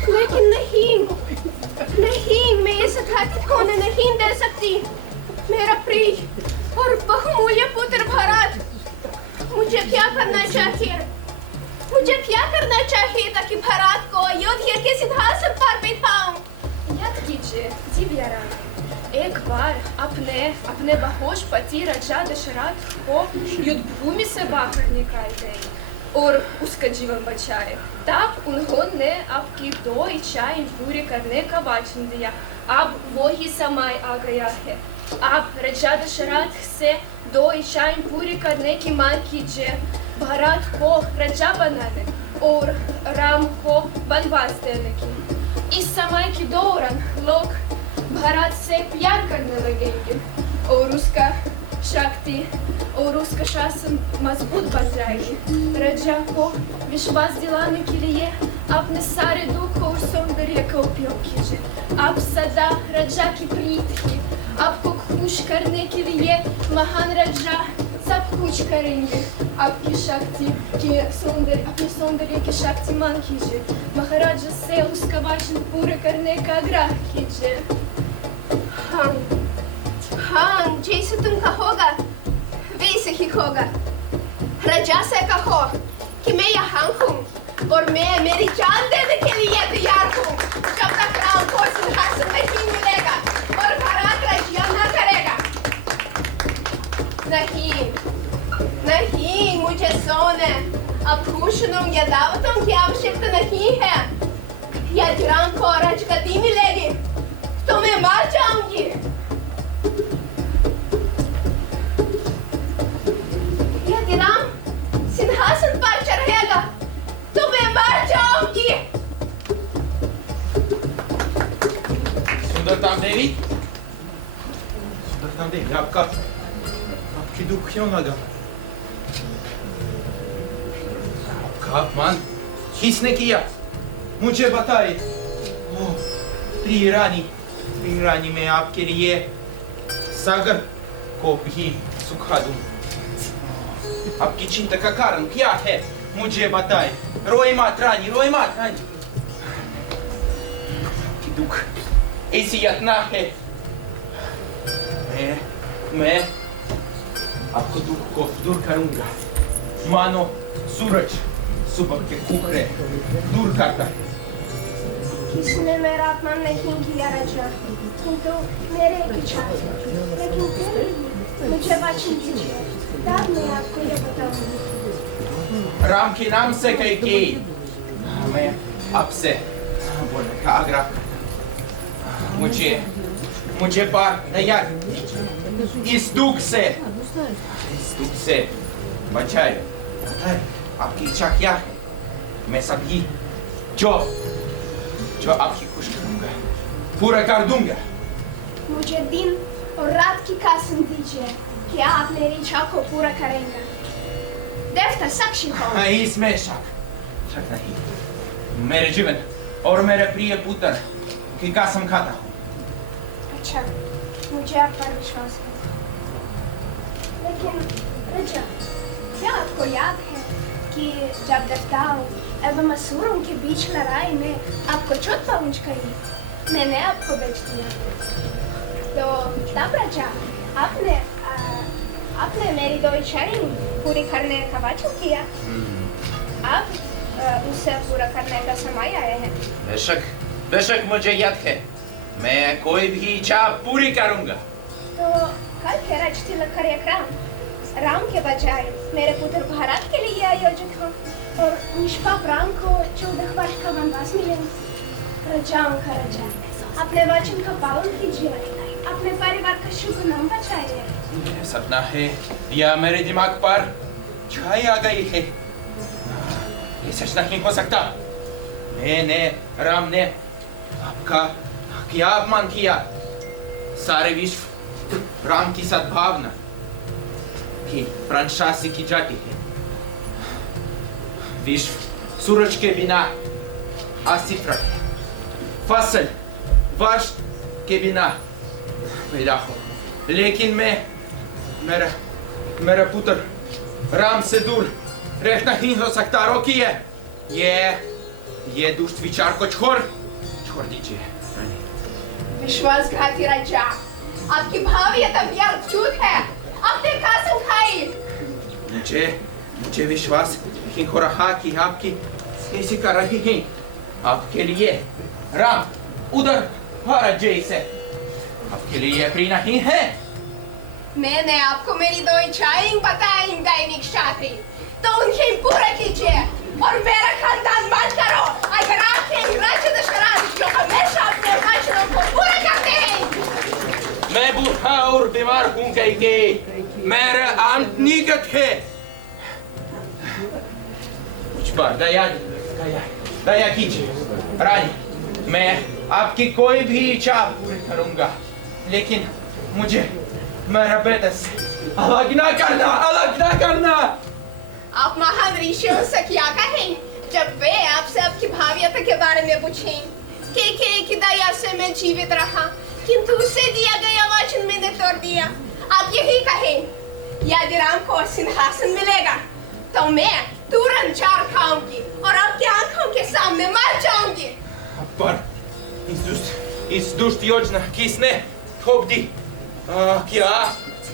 लेकिन नहीं, मैं इस घातिक होने नहीं दे सकती। मेरा प्रिय और बहुमूल्य पुत्र भरत, मुझे क्या करना चाहिए ताकि भरत को अयोध्या के सिंहासन पर बिठाऊं? याद कीजिए दिव्या रानी, एक बार अपने बहुश पति राजा दशरथ को युद्ध भूमि से बाहर निकाल गए और उसका जीवन बचाए। तब उन्होंने आपकी 2 इच्छाएं पूरी करने का वचन दिया। अब वो ही समय आ गया है। आप राजा दशरथ से 2 इच्छाएं पूरी करने की मांग कीजिए। भरत को राजा बनाने और राम को वनवास देने की। इस समय के दौरान लोग भरत से प्यार करने लगेंगे और उसका शक्ति और उसका शासन मजबूत बन जाएगी। राजा को विश्वास दिलाने के लिए अपने सारे दुख और सौंदर्य का उपयोग कीजिए। आप सदा राजा की प्रीत है। आपको खुश करने के लिए महान राजा सब कुछ करेंगे। आपकी शक्ति के अपने सौंदर्य की शक्ति मांग कीजिए। महाराजा से उसका वचन पूरा करने का आग्रह कीजिए। हाँ, जैसे तुम कहोगा वैसे ही होगा। राजा से कहो कि मैं यहाँ हूँ और मैं मेरी जान देने के लिए तैयार हूँ जब तक राम को सिंहासन नहीं मिलेगा और भरत राज्य न करेगा। नहीं, मुझे सोने अब भूषणों या दावतों की आवश्यकता नहीं है। यदि राम को राजगद्दी मिलेगी तो मैं मर जाऊंगी। यदि राम सिंहासन पर चढ़ेगा तो मैं मर जाऊंगी। सुंदरता देवी, आपकी दुख क्यों लगा? आपका अपमान किसने किया? मुझे बताइए। ओह, प्रिय रानी, मैं आपके लिए सागर को भी सुखा दूं। आपकी चिंता का कारण क्या है? मुझे बताए। रोए मत रानी, रोए मत रानी। आपकी दुख ऐसी यातना है। मैं आपको दुख को दूर करूंगा, मानो सूरज सुबह के कुकरे दूर करता है। किसने मेरा अपमान नहीं किया राजा, किंतु मेरे एक इच्छा है। लेकिन फिर मुझे वचन दीजिए, तब मैं आपको ये बताऊंगी। राम के नाम से कह के मैं आपसे बोलने का आग्रह करता हूं। मुझे पार दया इस दुख से बचाए। आपकी इच्छा क्या है? मैं सभी जो आपकी खुश करूंगा पूरा कर दूंगा। मुझे दिन और रात की कसम दीजिए कि आप मेरी इच्छा को पूरा करेंगे। देवता साक्षी हो। इसमें शक नहीं। मेरे जीवन और मेरे प्रिय पुत्र की कसम खाता हूँ। अच्छा, मुझे आप पर विश्वास है। लेकिन राजा, क्या आपको याद है कि जब देवताओं एवं असुरों के बीच लड़ाई में आपको चोट पहुंच गई, मैंने आपको बेच दिया। तो तब राजा आपने मेरी 2 इच्छाएं पूरी करने का वचन किया। अब उसे पूरा करने का समय आया है। बेशक मुझे याद है। मैं कोई भी इच्छा पूरी करूंगा। तो कल के राजतिलक कार्यक्रम राम के बजाय मेरे पुत्र भारत के लिए आयोजित हो और निष्पाप राम को 14 वर्ष का वनवास मिलेगा। राजाओं का राजा, अपने वचन का पालन कीजिए, अपने परिवार का शुभ नाम बचाइए। यह सपना है या मेरे दिमाग पर छाई आ गई है? ये सच नहीं हो सकता। राम ने आपका क्या अपमान किया? सारे विश्व राम की सद्भावना की प्रशंसा की जाती है। विश्व सूरज के बिना अस्तित्व रखे, फसल वर्ष के बिना पैदा हो। लेकिन मेरा पुत्र राम से दूर रहना ही हो सकता। रोकिए ये दुष्ट विचार को छोड़ दीजिए। विश्वासघाती राजा, आपकी भावियत व्यर्थ झूठ है। आपने कसम खाई। मुझे विश्वास नहीं हो रहा कि आपकी ऐसी कर रही हैं। आपके लिए राम उधर भारत जैसे आपके लिए प्रिय नहीं है। मैंने आपको मेरी 2 इच्छाएं बताई दैनिक क्षात्री, तो उनकी पूरा कीजिए और मेरा खानदान मत करो। अगर आपके राज्य दशरथ जो हमेशा अपने वचनों को पूरा करते हैं। मैं बूढ़ा और बीमार हूँ कहीं मेरा अंत निकट है। मुझ पर दया कीजिए रानी। मैं आपकी कोई भी इच्छा पूरी करूंगा, लेकिन मुझे मेरा बेटा से अलग ना करना। आप महान ऋषियों से क्या कहें जब वे आपसे आपकी भावियत के बारे में पूछें? की दया से मैं जीवित रहा, किंतु उसे दिया गया वचन मैंने तोड़ दिया। आप यही कहें, यदि राम को सिंहासन मिलेगा तो मैं तुरंत चार खाऊंगी और आपकी आंखों के सामने मर जाऊंगी। पर इस दुष्ट योजना किसने थोप दी? क्या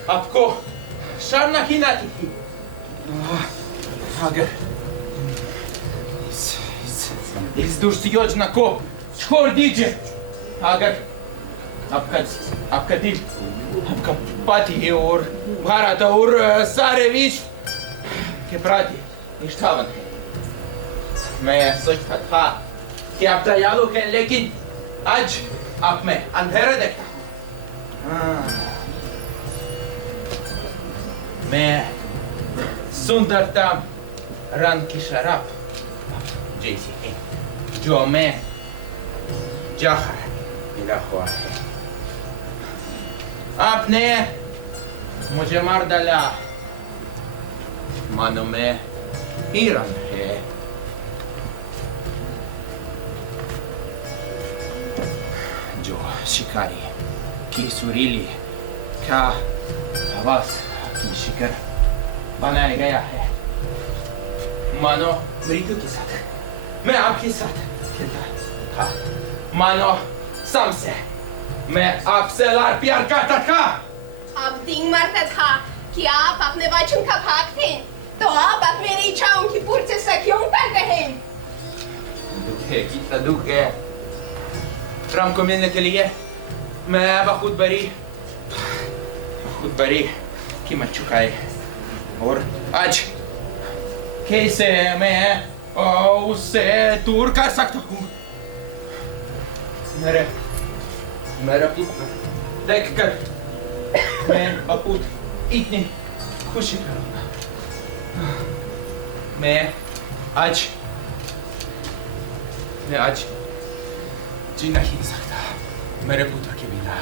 आपको शर्म नहीं आती? अगर इस दुष्ट योजना को छोड़ दीजिए। अगर आपका दिल आपका पति और भारत और सारे विश्व के प्रति निष्ठावान हैं। मैं सोचता था कि आप दयालु हैं, लेकिन आज आप में अंधेरा देखता हूं। मैं सुंदरता रंग की शराब जैसी है, जो मैं जहर मिला हुआ है। आपने मुझे मार डाला, मानो मैं हिरन है। जो शिकारी की सुरीली का आवाज की शिकार बनाया गया है, मानो मृत्यु के साथ मैं आपके साथ खेलता था, मानो शाम से मैं आपसे लाड़ प्यार करता था। आप दिन मरता था कि आप अपने वचन का भाग थे, तो आप अब मेरी इच्छाओं की पूर्ति से क्यों करते हैं? दुख है, कितना दुख है। राम को मिलने के लिए मैं बहुत बड़ी कीमत चुकाई, और आज कैसे मैं उससे दूर कर सकता हूँ? मेरा पुत्र देखकर मैं बहुत इतनी खुशी करूँगा। मैं आज जी नहीं सकता मेरे पुत्र के बिना।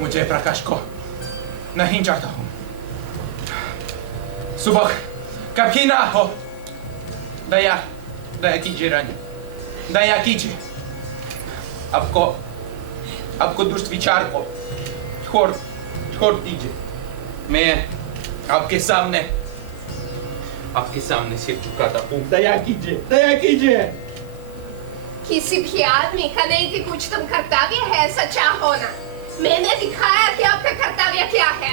मुझे प्रकाश को नहीं चाहता हूँ। सुबह कभी ना हो। दया कीजिए रानी, दया कीजिए। आपको दुष्ट विचार को छोड़ दीजिए। मैं आपके सामने सिर झुकाता हूँ। दया कीजिए। किसी भी आदमी का नैतिक उच्चतम कर्तव्य है सच्चा होना। मैंने दिखाया कि आपका कर्तव्य क्या है।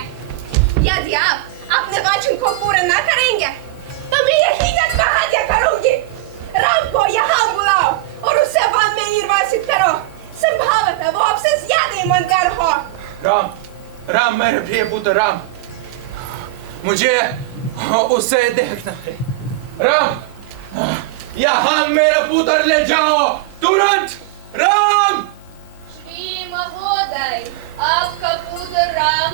यदि आप अपने वचन को पूरा न करेंगे, तो मैं यही हत्या करूंगी। राम को यहाँ बुलाओ और उसे वन में निर्वासित करो। संभवतः वो आपसे ज्यादा ईमानदार हो। राम मेरे प्रिय पुत्र राम, मुझे उसे देखना है। राम, यहाँ मेरा पुत्र ले जाओ तुरंत। राम! श्री महोदय, आपका पुत्र राम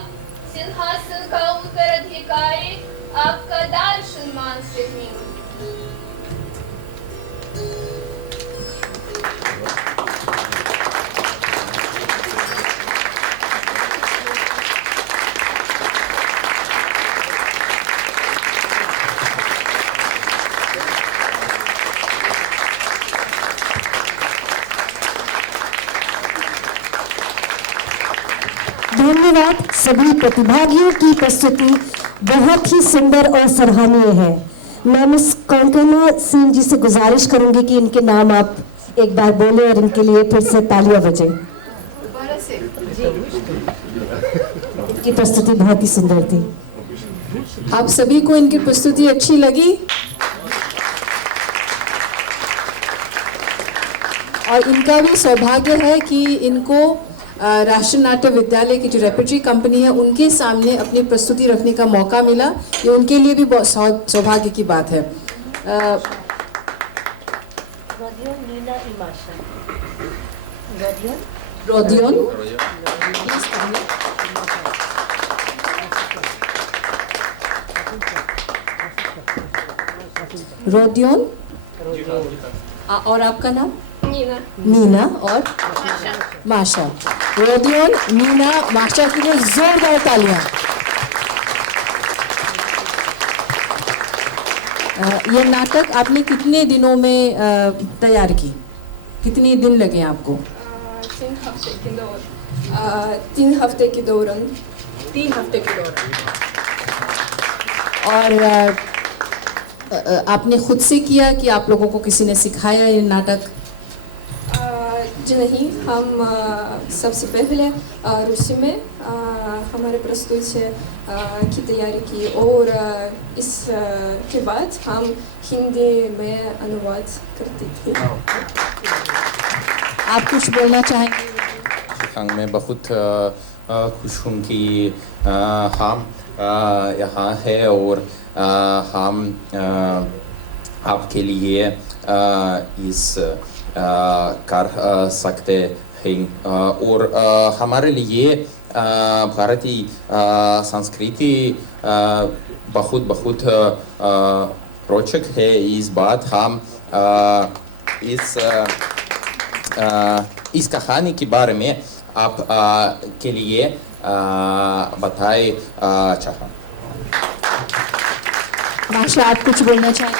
सिंहासन का उत्तराधिकारी आपका दान सम्मान से मिले। धन्यवाद। सभी प्रतिभागियों की प्रस्तुति बहुत ही सुंदर और सराहनीय है। मैं मिस कोंकणा सिंह जी से गुजारिश करूंगी कि इनके नाम आप एक बार बोले और इनके लिए फिर से तालियां बजें। इनकी प्रस्तुति बहुत ही सुंदर थी। आप सभी को इनकी प्रस्तुति अच्छी लगी? और इनका भी सौभाग्य है कि इनको राष्ट्रीय नाट्य विद्यालय की जो रेपर्टरी कंपनी है उनके सामने अपनी प्रस्तुति रखने का मौका मिला। ये उनके लिए भी बहुत सौभाग्य की बात है। रोडियन और आपका नाम? नीना और माशा। रोडियन, नीना, माशा के लिए जोरदार तालियां। ये नाटक आपने कितने दिनों में तैयार की? कितने दिन लगे आपको? 3 हफ्ते के दौरान। 3 हफ्ते के दौरान। और आपने खुद से किया कि आप लोगों को किसी ने सिखाया ये नाटक? जी नहीं, हम सबसे पहले रूसी में हमारे प्रस्तुति की तैयारी की और इसके बाद हम हिंदी में अनुवाद करते थे। आप कुछ बोलना चाहेंगे? मैं बहुत खुश हूँ कि हम यहाँ है और हम आपके लिए इस कर सकते हैं और हमारे लिए भारतीय संस्कृति बहुत बहुत रोचक है। इस बात हम इस कहानी के बारे में आप के लिए बताए चाहा। माशा, आप कुछ बोलना चाहें?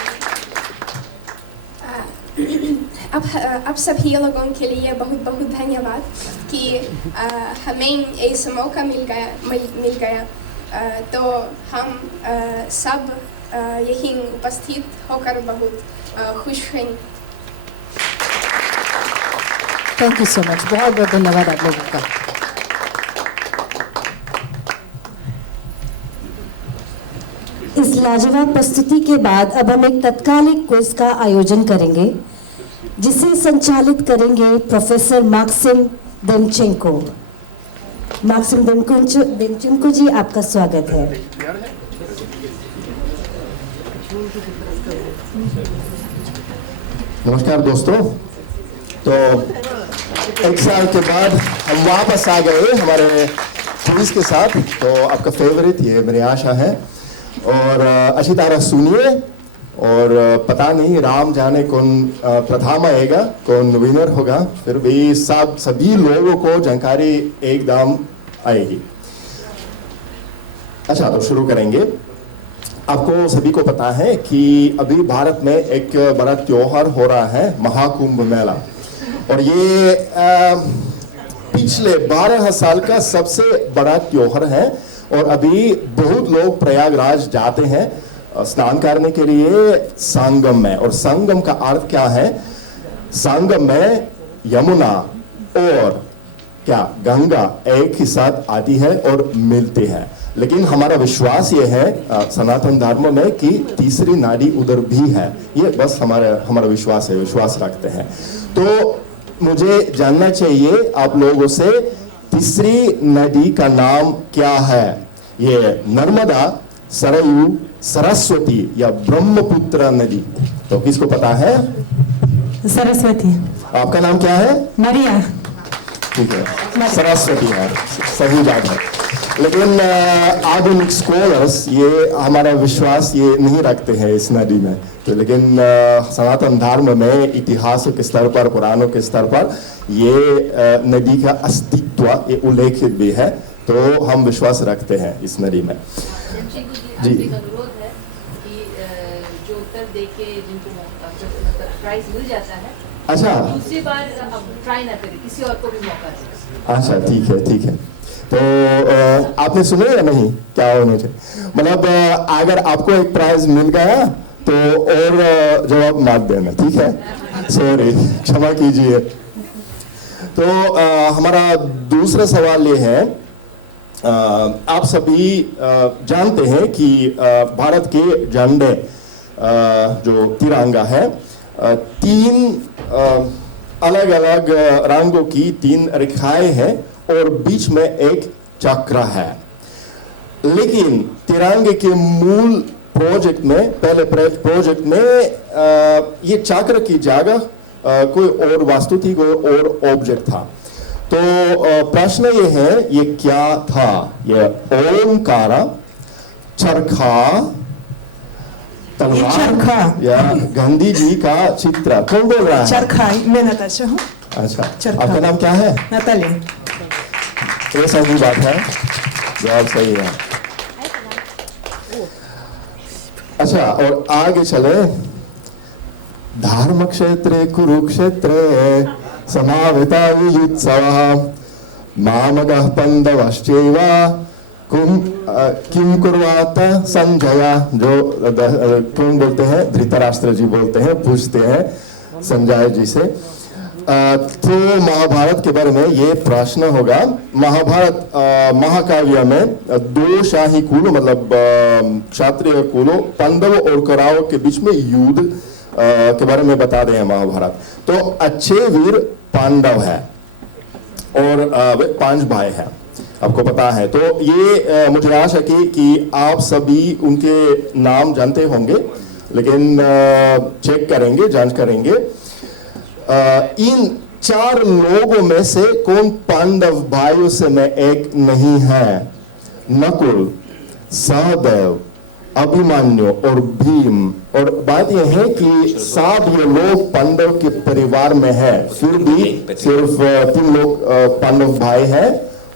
आप सभी लोगों के लिए बहुत बहुत धन्यवाद कि हमें ऐसा मौका मिल गया तो हम सब यहीं उपस्थित होकर बहुत खुश हैं। थैंक यू सो मच, बहुत बहुत धन्यवाद आप लोगों का। इस लाजवाब प्रस्तुति के बाद अब हम एक तत्कालिक क्विज का आयोजन करेंगे जिसे संचालित करेंगे प्रोफेसर माक्सिम देमचेंको। माक्सिम देमचेंको जी, आपका स्वागत है। नमस्कार दोस्तों। तो एक साल के बाद हम वापस आ गए हमारे क्विज के साथ। तो आपका फेवरेट, ये मेरी आशा है, और अच्छी तरह सुनिए और पता नहीं राम जाने कौन प्रथम आएगा, कौन विनर होगा, फिर भी सभी लोगों को जानकारी एकदम आएगी। अच्छा, तो शुरू करेंगे। आपको सभी को पता है कि अभी भारत में एक बड़ा त्योहार हो रहा है, महाकुंभ मेला, और ये पिछले 12 साल का सबसे बड़ा त्योहार है। और अभी बहुत लोग प्रयागराज जाते हैं स्नान करने के लिए संगम में। और संगम का अर्थ क्या है? संगम में यमुना और क्या गंगा एक ही साथ आती है और मिलती है। लेकिन हमारा विश्वास ये है सनातन धर्म में कि तीसरी नदी उधर भी है। ये बस हमारा विश्वास है, विश्वास रखते हैं। तो मुझे जानना चाहिए आप लोगों से, तीसरी नदी का नाम क्या है? ये नर्मदा, सरयू, सरस्वती या ब्रह्मपुत्र नदी? तो किसको पता है? सरस्वती। आपका नाम क्या है? मरिया। ठीक है, सरस्वती है, सही बात है। लेकिन आधुनिक स्कॉलर्स ये हमारा विश्वास ये नहीं रखते हैं इस नदी में। तो लेकिन सनातन धर्म में इतिहास के स्तर पर, पुराणों के स्तर पर ये नदी का अस्तित्व ये उल्लेखित भी है। तो हम विश्वास रखते हैं इस नदी में। जी, अनुरोध है कि जो उत्तर देके जिनको प्राइज मिल जाता है, अच्छा, दूसरी बार अब ट्राई ना करें, किसी और को भी मौका दें। अच्छा, ठीक है, ठीक है। तो आपने सुने या नहीं क्या होना चाहिए? मतलब अगर आपको एक प्राइज मिल गया तो और जवाब मत देना, ठीक है? सॉरी, क्षमा कीजिए। तो हमारा दूसरा सवाल ये है, आप सभी जानते हैं कि भारत के झंडे जो तिरंगा है, 3 अलग अलग रंगों की 3 रेखाएं हैं और बीच में एक चक्र है। लेकिन तिरंगे के मूल प्रोजेक्ट में, पहले प्रोजेक्ट में ये चक्र की जगह कोई और वस्तु थी, कोई और ऑब्जेक्ट था। तो प्रश्न ये है, ये क्या था? ये ओमकार, चरखा, तलवार या गांधी जी का चित्र? कौन बोल रहा है? चरखा। मैं नताशा हूँ। अच्छा, आपका नाम क्या है? नताली। ये सही बात है, जवाब सही है। अच्छा, और आगे चले। धर्म क्षेत्रे कुरुक्षेत्रे समावेता युत्सवः मामगः पांडवश्चैव किम कुर्वात संजय? जो कौन बोलते हैं? धृतराष्ट्र जी बोलते हैं, पूछते हैं संजय जी से। तो महाभारत के बारे में ये प्रश्न होगा। महाभारत महाकाव्य में 2 शाही कुलों, मतलब क्षत्रिय कुलों, पांडव और कौरवों के बीच में युद्ध के बारे में बता रहे हैं महाभारत। तो अच्छे वीर पांडव है और वे 5 भाई हैं। आपको पता है। तो ये मुझे आशा कि आप सभी उनके नाम जानते होंगे, लेकिन चेक करेंगे, जांच करेंगे। इन 4 लोगों में से कौन पांडव भाइयों से में एक नहीं है? नकुल, सहदेव, अभिमन्यु और भीम। और बात यह है कि सब ये लोग पांडव के परिवार में है, फिर भी सिर्फ 3 लोग पांडव भाई हैं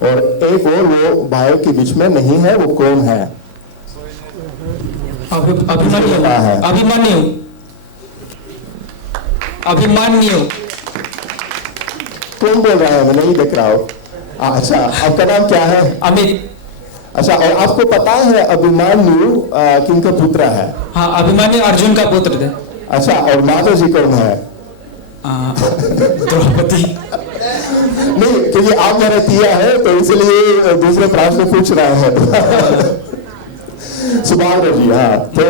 और एक और वो भाइयों के बीच में नहीं है। वो कौन है? अभिमन्यु। कौन बोल रहा है? मैं नहीं देख रहा हूँ। अच्छा, आपका नाम क्या है? अमित। अच्छा, और आपको पता है अभिमन्यु किनका पुत्र है? हाँ, अभिमन्यु अर्जुन का पुत्र थे। अच्छा, और माता जी कौन है? द्रौपदी। नहीं, क्योंकि आप मेरा तिया है तो इसलिए दूसरे प्रश्न पूछ रहे हैं। सुभाद्रा जी, हाँ। तो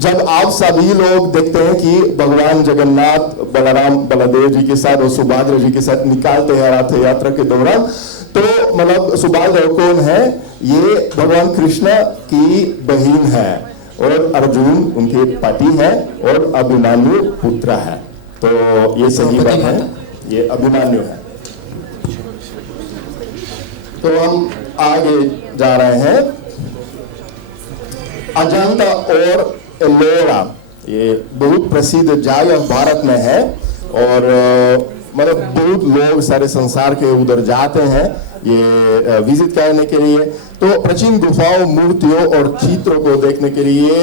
जब आप सभी लोग देखते हैं कि भगवान जगन्नाथ बलराम बलदेव जी के साथ और सुभद्रा जी के साथ निकालते हैं रथ यात्रा के दौरान, तो मतलब सुभद्रा कौन है? ये भगवान कृष्ण की बहन है और अर्जुन उनके पति है और अभिमन्यु पुत्र है। तो ये सही बात है, ये अभिमन्यु है। तो हम आगे जा रहे हैं। अजंता और एलोरा ये बहुत प्रसिद्ध जगह भारत में है और मतलब बहुत लोग सारे संसार के उधर जाते हैं ये विजिट करने के लिए। तो प्राचीन गुफाओं, मूर्तियों और चित्रों को देखने के लिए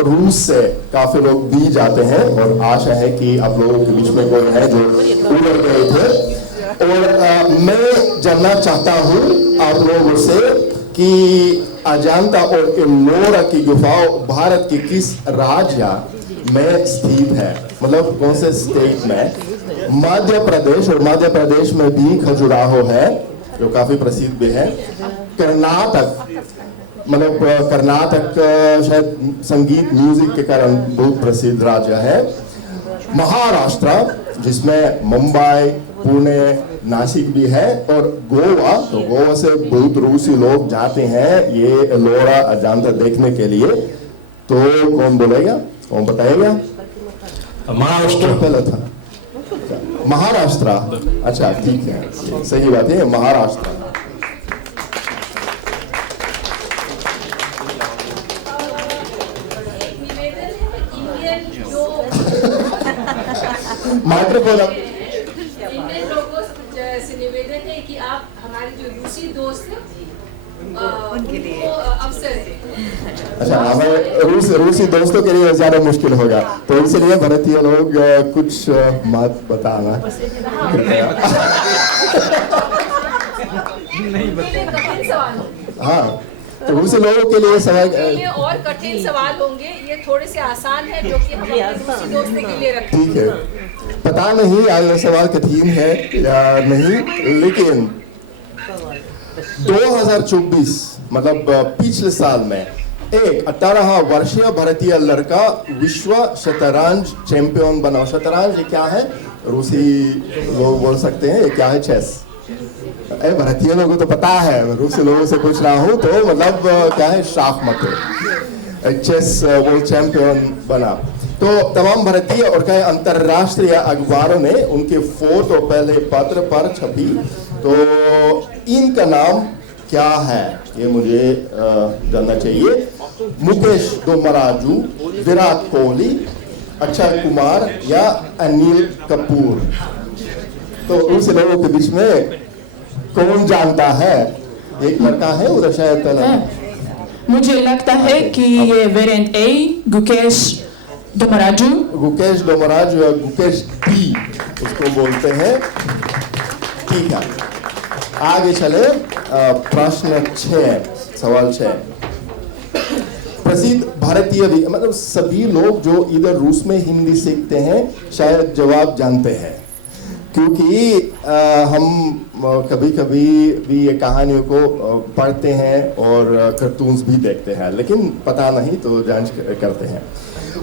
रूस से काफी लोग भी जाते हैं और आशा है कि आप लोगों के बीच में कोई है जो उधर गए थे। और मैं जानना चाहता हूँ आप लोगों से कि अजंता और एलोरा की गुफाओं भारत के किस राज्य में स्थित है? मतलब कौन से स्टेट में? मध्य प्रदेश, और मध्य प्रदेश में भी खजुराहो है जो काफी प्रसिद्ध भी है। कर्नाटक, मतलब कर्नाटक शायद संगीत म्यूजिक के कारण बहुत प्रसिद्ध राज्य है। महाराष्ट्र जिसमें मुंबई, पुणे, नासिक भी है। और गोवा, तो गोवा से बहुत रूसी लोग जाते हैं ये एलोरा अजंता देखने के लिए। तो कौन बोलेगा, कौन बताएगा? महाराष्ट्र पहले था। महाराष्ट्र, अच्छा ठीक है, सही बात है, महाराष्ट्र। माइक्रोफोन इंडियन लोगों से निवेदन है कि आप हमारे जो रूसी दोस्त हैं उनके लिए अवसर है। अच्छा, हमें रूसी दोस्तों के लिए ज्यादा मुश्किल होगा, तो इसलिए भारतीय लोग कुछ मत बताना। हाँ, तो रूसी लोगों के लिए सवाल और कठिन सवाल होंगे, ये थोड़े से आसान है जो कि हम अपने रूसी दोस्तों के लिए रखें। ठीक है, पता नहीं आज सवाल कठिन है या नहीं, लेकिन 2024 मतलब पिछले साल में एक 18 वर्षीय भारतीय लड़का विश्व शतरंज चैंपियन बना। शतरंज ये क्या है? रूसी लोग बोल सकते हैं ये क्या है? चेस। भारतीय लोगों को तो पता है, रूसी लोगों से पूछ रहा हूँ तो मतलब क्या है? शाखमत, चेस वर्ल्ड चैंपियन बना। तो तमाम भारतीय और कई अंतरराष्ट्रीय अखबारों ने उनके फोटो पहले पत्र पर छपी। तो इनका नाम क्या है ये मुझे जानना चाहिए। मुकेश डोमराजू, विराट कोहली, अक्षय कुमार या अनिल कपूर। तो उन लोगों के बीच में कौन जानता है? एक लड़का है उधर शायद। मुझे लगता है कि ये वेरिएंट ए, गुकेश डोमराजू। गुकेश डोमराजू या गुकेश डी उसको बोलते हैं। ठीक है, आगे चले। प्रश्न 6, सवाल 6। प्रसिद्ध भारतीय मतलब सभी लोग जो इधर रूस में हिंदी सीखते हैं शायद जवाब जानते हैं, क्योंकि हम कभी कभी भी ये कहानियों को पढ़ते हैं और कार्टून्स भी देखते हैं, लेकिन पता नहीं तो जांच करते हैं।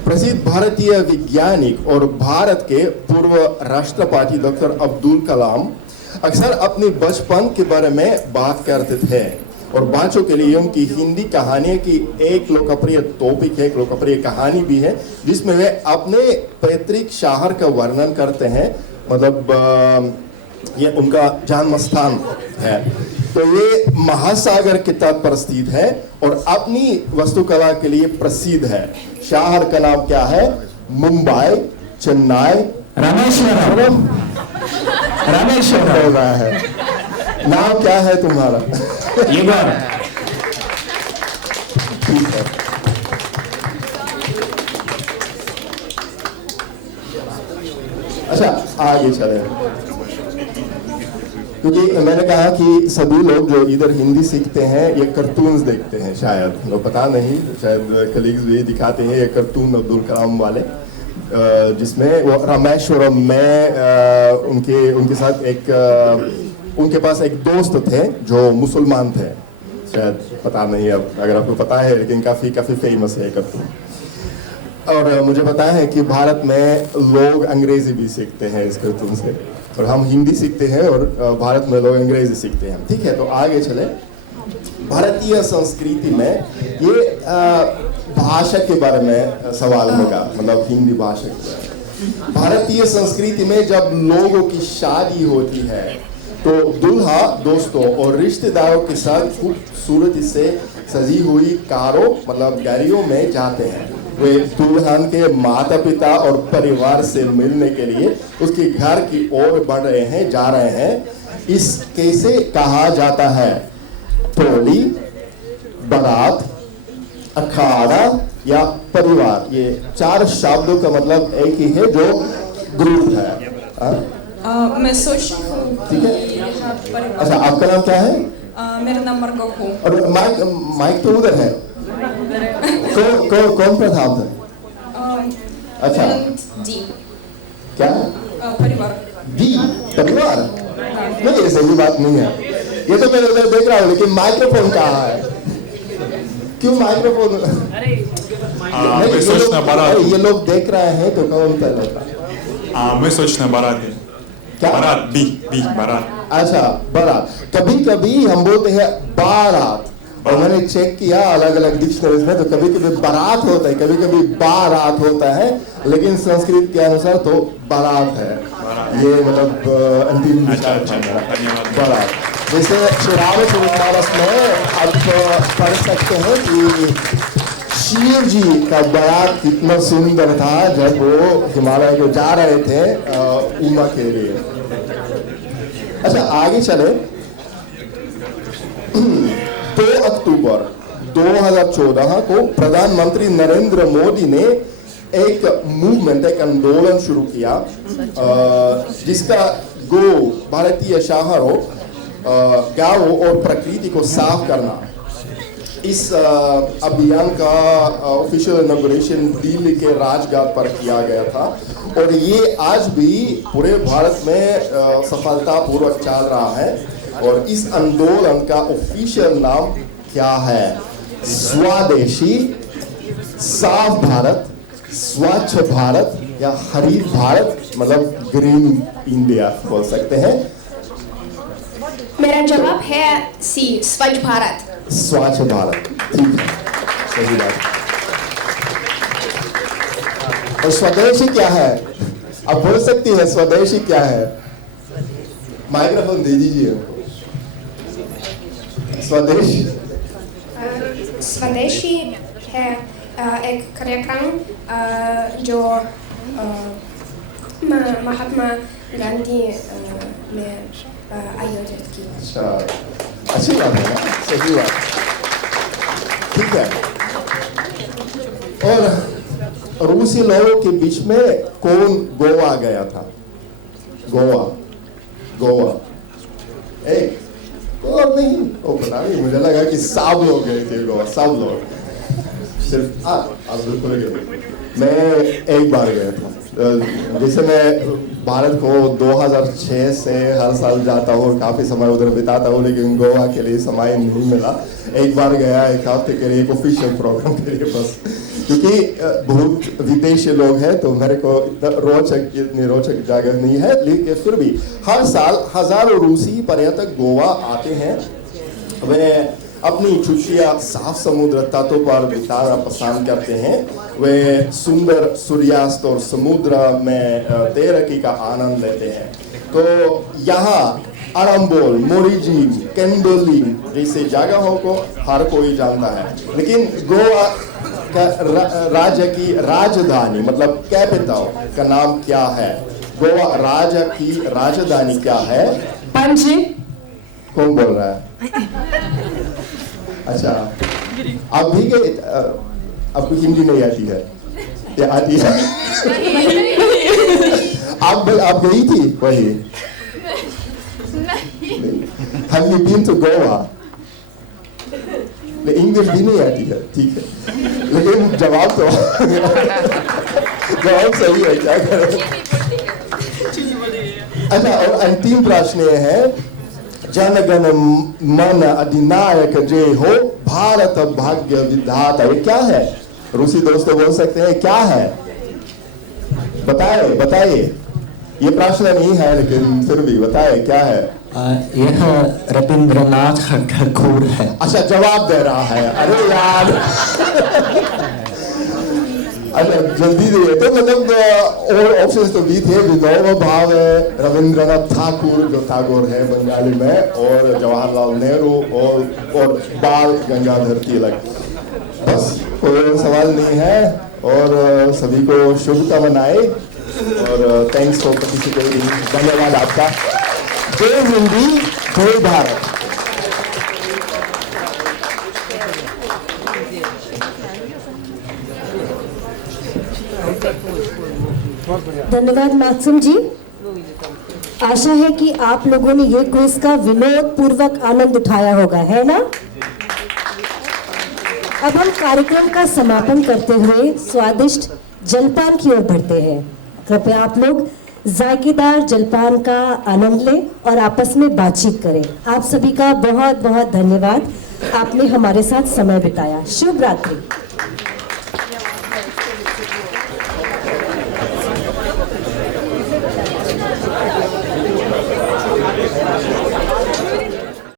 प्रसिद्ध भारतीय वैज्ञानिक और भारत के पूर्व राष्ट्रपति डॉक्टर अब्दुल कलाम अक्सर अपने बचपन के बारे में बात करते थे और बच्चों के लिए उनकी हिंदी कहानी की एक लोकप्रिय टॉपिक है, एक लोकप्रिय कहानी भी है जिसमें वे अपने पैतृक शहर का वर्णन करते हैं। मतलब ये उनका जन्म स्थान है। तो ये महासागर के तट पर स्थित है और अपनी वास्तुकला के लिए प्रसिद्ध है। शहर का नाम क्या है? मुंबई, चेन्नई, रामेश्वरम। रामेश्वरम है। नाम क्या है तुम्हारा? ईगोर। ठीक है। अच्छा, आगे चले, क्योंकि मैंने कहा कि सभी लोग जो इधर हिंदी सीखते हैं ये कार्टून्स देखते हैं, शायद लोग पता नहीं, शायद कलीग्स भी दिखाते हैं ये कार्टून अब्दुल कलाम वाले, जिसमें वो रामेश्वरम में उनके साथ उनके पास एक दोस्त थे जो मुसलमान थे, शायद पता नहीं अब अगर आपको पता है, लेकिन काफ़ी फेमस है कार्टून। और मुझे पता है कि भारत में लोग अंग्रेजी भी सीखते हैं इस कार्टून से, और हम हिंदी सीखते हैं और भारत में लोग अंग्रेजी सीखते हैं। ठीक है, तो आगे चले। भारतीय संस्कृति में ये भाषा के बारे में सवाल होगा, मतलब हिंदी भाषा के बारे में। भारतीय संस्कृति में जब लोगों की शादी होती है तो दूल्हा दोस्तों और रिश्तेदारों के साथ खूबसूरती से सजी हुई कारों मतलब गाड़ियों में जाते हैं। वे दुल्हन के माता पिता और परिवार से मिलने के लिए उसके घर की ओर बढ़ रहे हैं, जा रहे हैं। इस कैसे कहा जाता है? टोली, बारात, अखाड़ा या परिवार। ये चार शब्दों का मतलब एक ही है जो ग्रुप है। मैं सोच रही हूँ कि यहाँ परिवार। अच्छा, आपका नाम क्या है? मेरा नाम मरगो। और माइक तो उधर है। कौन प्रधान था? अच्छा, जी क्या? परिवार। जी, परिवार। नहीं, ऐसी भी बात नहीं है। ये तो मैं उधर देख रहा हूँ, लेकिन माइक्रोफोन कहाँ है? क्यों माइक्रोफोन? ये लोग देख रहे हैं तो कौन पहले? मैं सोचना बारात है। क्या? बारात, बी बारात। अच्छा, बारात। कभी कभी हम बोलते हैं बारात, और मैंने चेक किया अलग अलग डिक्शनरीज में, तो कभी कभी बारात होता है, कभी कभी बारात होता है, लेकिन संस्कृत के अनुसार तो बारात है। ये मतलब अंतिम विचार है बारात। जैसे रामचरितमानस में आप पढ़ सकते हैं कि शिव जी का बारात कितना सुंदर था जब वो हिमालय को जा रहे थे उमा के लिए। अच्छा, आगे चले। 2 अक्टूबर 2014 को प्रधानमंत्री नरेंद्र मोदी ने एक मूवमेंट, एक आंदोलन शुरू किया जिसका गोल भारतीय शहरों, गांवों और प्रकृति को साफ करना। इस अभियान का ऑफिशियल इनॉग्रेशन दिल्ली के राजघाट पर किया गया था और ये आज भी पूरे भारत में सफलतापूर्वक चल रहा है। और इस आंदोलन का ऑफिशियल नाम क्या है? स्वदेशी, साफ भारत, स्वच्छ भारत या हरित भारत, मतलब ग्रीन इंडिया बोल सकते हैं। मेरा जवाब है सी, स्वच्छ भारत। स्वच्छ भारत, ठीक है, सही बात। और स्वदेशी क्या है? आप बोल सकती है स्वदेशी क्या है? माइक्रोफोन दे दीजिए। स्वदेशी स्वदेशी है एक कार्यक्रम जो महात्मा गांधी ने आयोजित किया। अच्छा, अच्छी बात है ना, सही बात, ठीक है। और रूसी लोगों के बीच में कौन गोवा गया था? गोवा एक और नहीं, वो पता नहीं, मुझे लगा कि सब लोग गए थे गोवा, सब लोग, सिर्फ आप बिल्कुल गए। मैं एक बार गया था, जैसे मैं भारत को 2006 से हर साल जाता हूँ, काफ़ी समय उधर बिताता हूँ, लेकिन गोवा के लिए समय नहीं मिला। एक बार गया, एक हफ्ते के लिए, एक ऑफिशियल प्रोग्राम के लिए बस, क्योंकि बहुत विदेशी लोग हैं तो मेरे को इतनी रोचक जगह नहीं है, लेकिन फिर भी हर साल हजारों रूसी पर्यटक गोवा आते हैं। वे अपनी छुट्टियां साफ समुद्र तटों पर बिताना पसंद करते हैं। वे सुंदर सूर्यास्त और समुद्र में तैराकी का आनंद लेते हैं। तो यहाँ अरम्बोल, मोरिजी, कैंडोली जैसे जगहों को हर कोई जानता है, लेकिन गोवा का राज्य की राजधानी मतलब कैपिटल का नाम क्या है? गोवा राज्य की राजधानी क्या है? पणजी। कौन बोल रहा है? अच्छा, आप भी गए? आपको हिंदी नहीं आती है या आती है? आप गई थी वही? Have you been to Goa? English भी नहीं आती है, ठीक है, लेकिन जवाब तो जवाब सही है, क्या करें? अच्छा, और अंतिम प्रश्न ये है, जनगण मन अधिनायक जय हो, भारत भाग्य विधाता, ये क्या है? रूसी दोस्तों बोल सकते हैं क्या है? बताइए। ये प्रश्न नहीं है लेकिन फिर भी बताए क्या है? यह रविंद्रनाथ ठाकुर है। अच्छा, जवाब दे रहा है, अरे यार। अच्छा, जल्दी दे। तो मतलब और ऑप्शंस तो भी थे, विनोबा भावे, रविंद्रनाथ ठाकुर जो टैगोर है बंगाली में, और जवाहरलाल नेहरू और बाल गंगाधर तिलक। बस कोई सवाल नहीं है और सभी को शुभकामनाएं और थैंक्स फॉर पार्टिसिपेटिंग। धन्यवाद आपका। जय हिंदी, जय भारत। धन्यवाद मासूम जी। आशा है कि आप लोगों ने ये क्विज का विनोद पूर्वक आनंद उठाया होगा, है ना? अब हम कार्यक्रम का समापन करते हुए स्वादिष्ट जलपान की ओर बढ़ते हैं। कृपया आप लोग जायकेदार जलपान का आनंद लें और आपस में बातचीत करें। आप सभी का बहुत बहुत धन्यवाद, आपने हमारे साथ समय बिताया। शुभ रात्रि।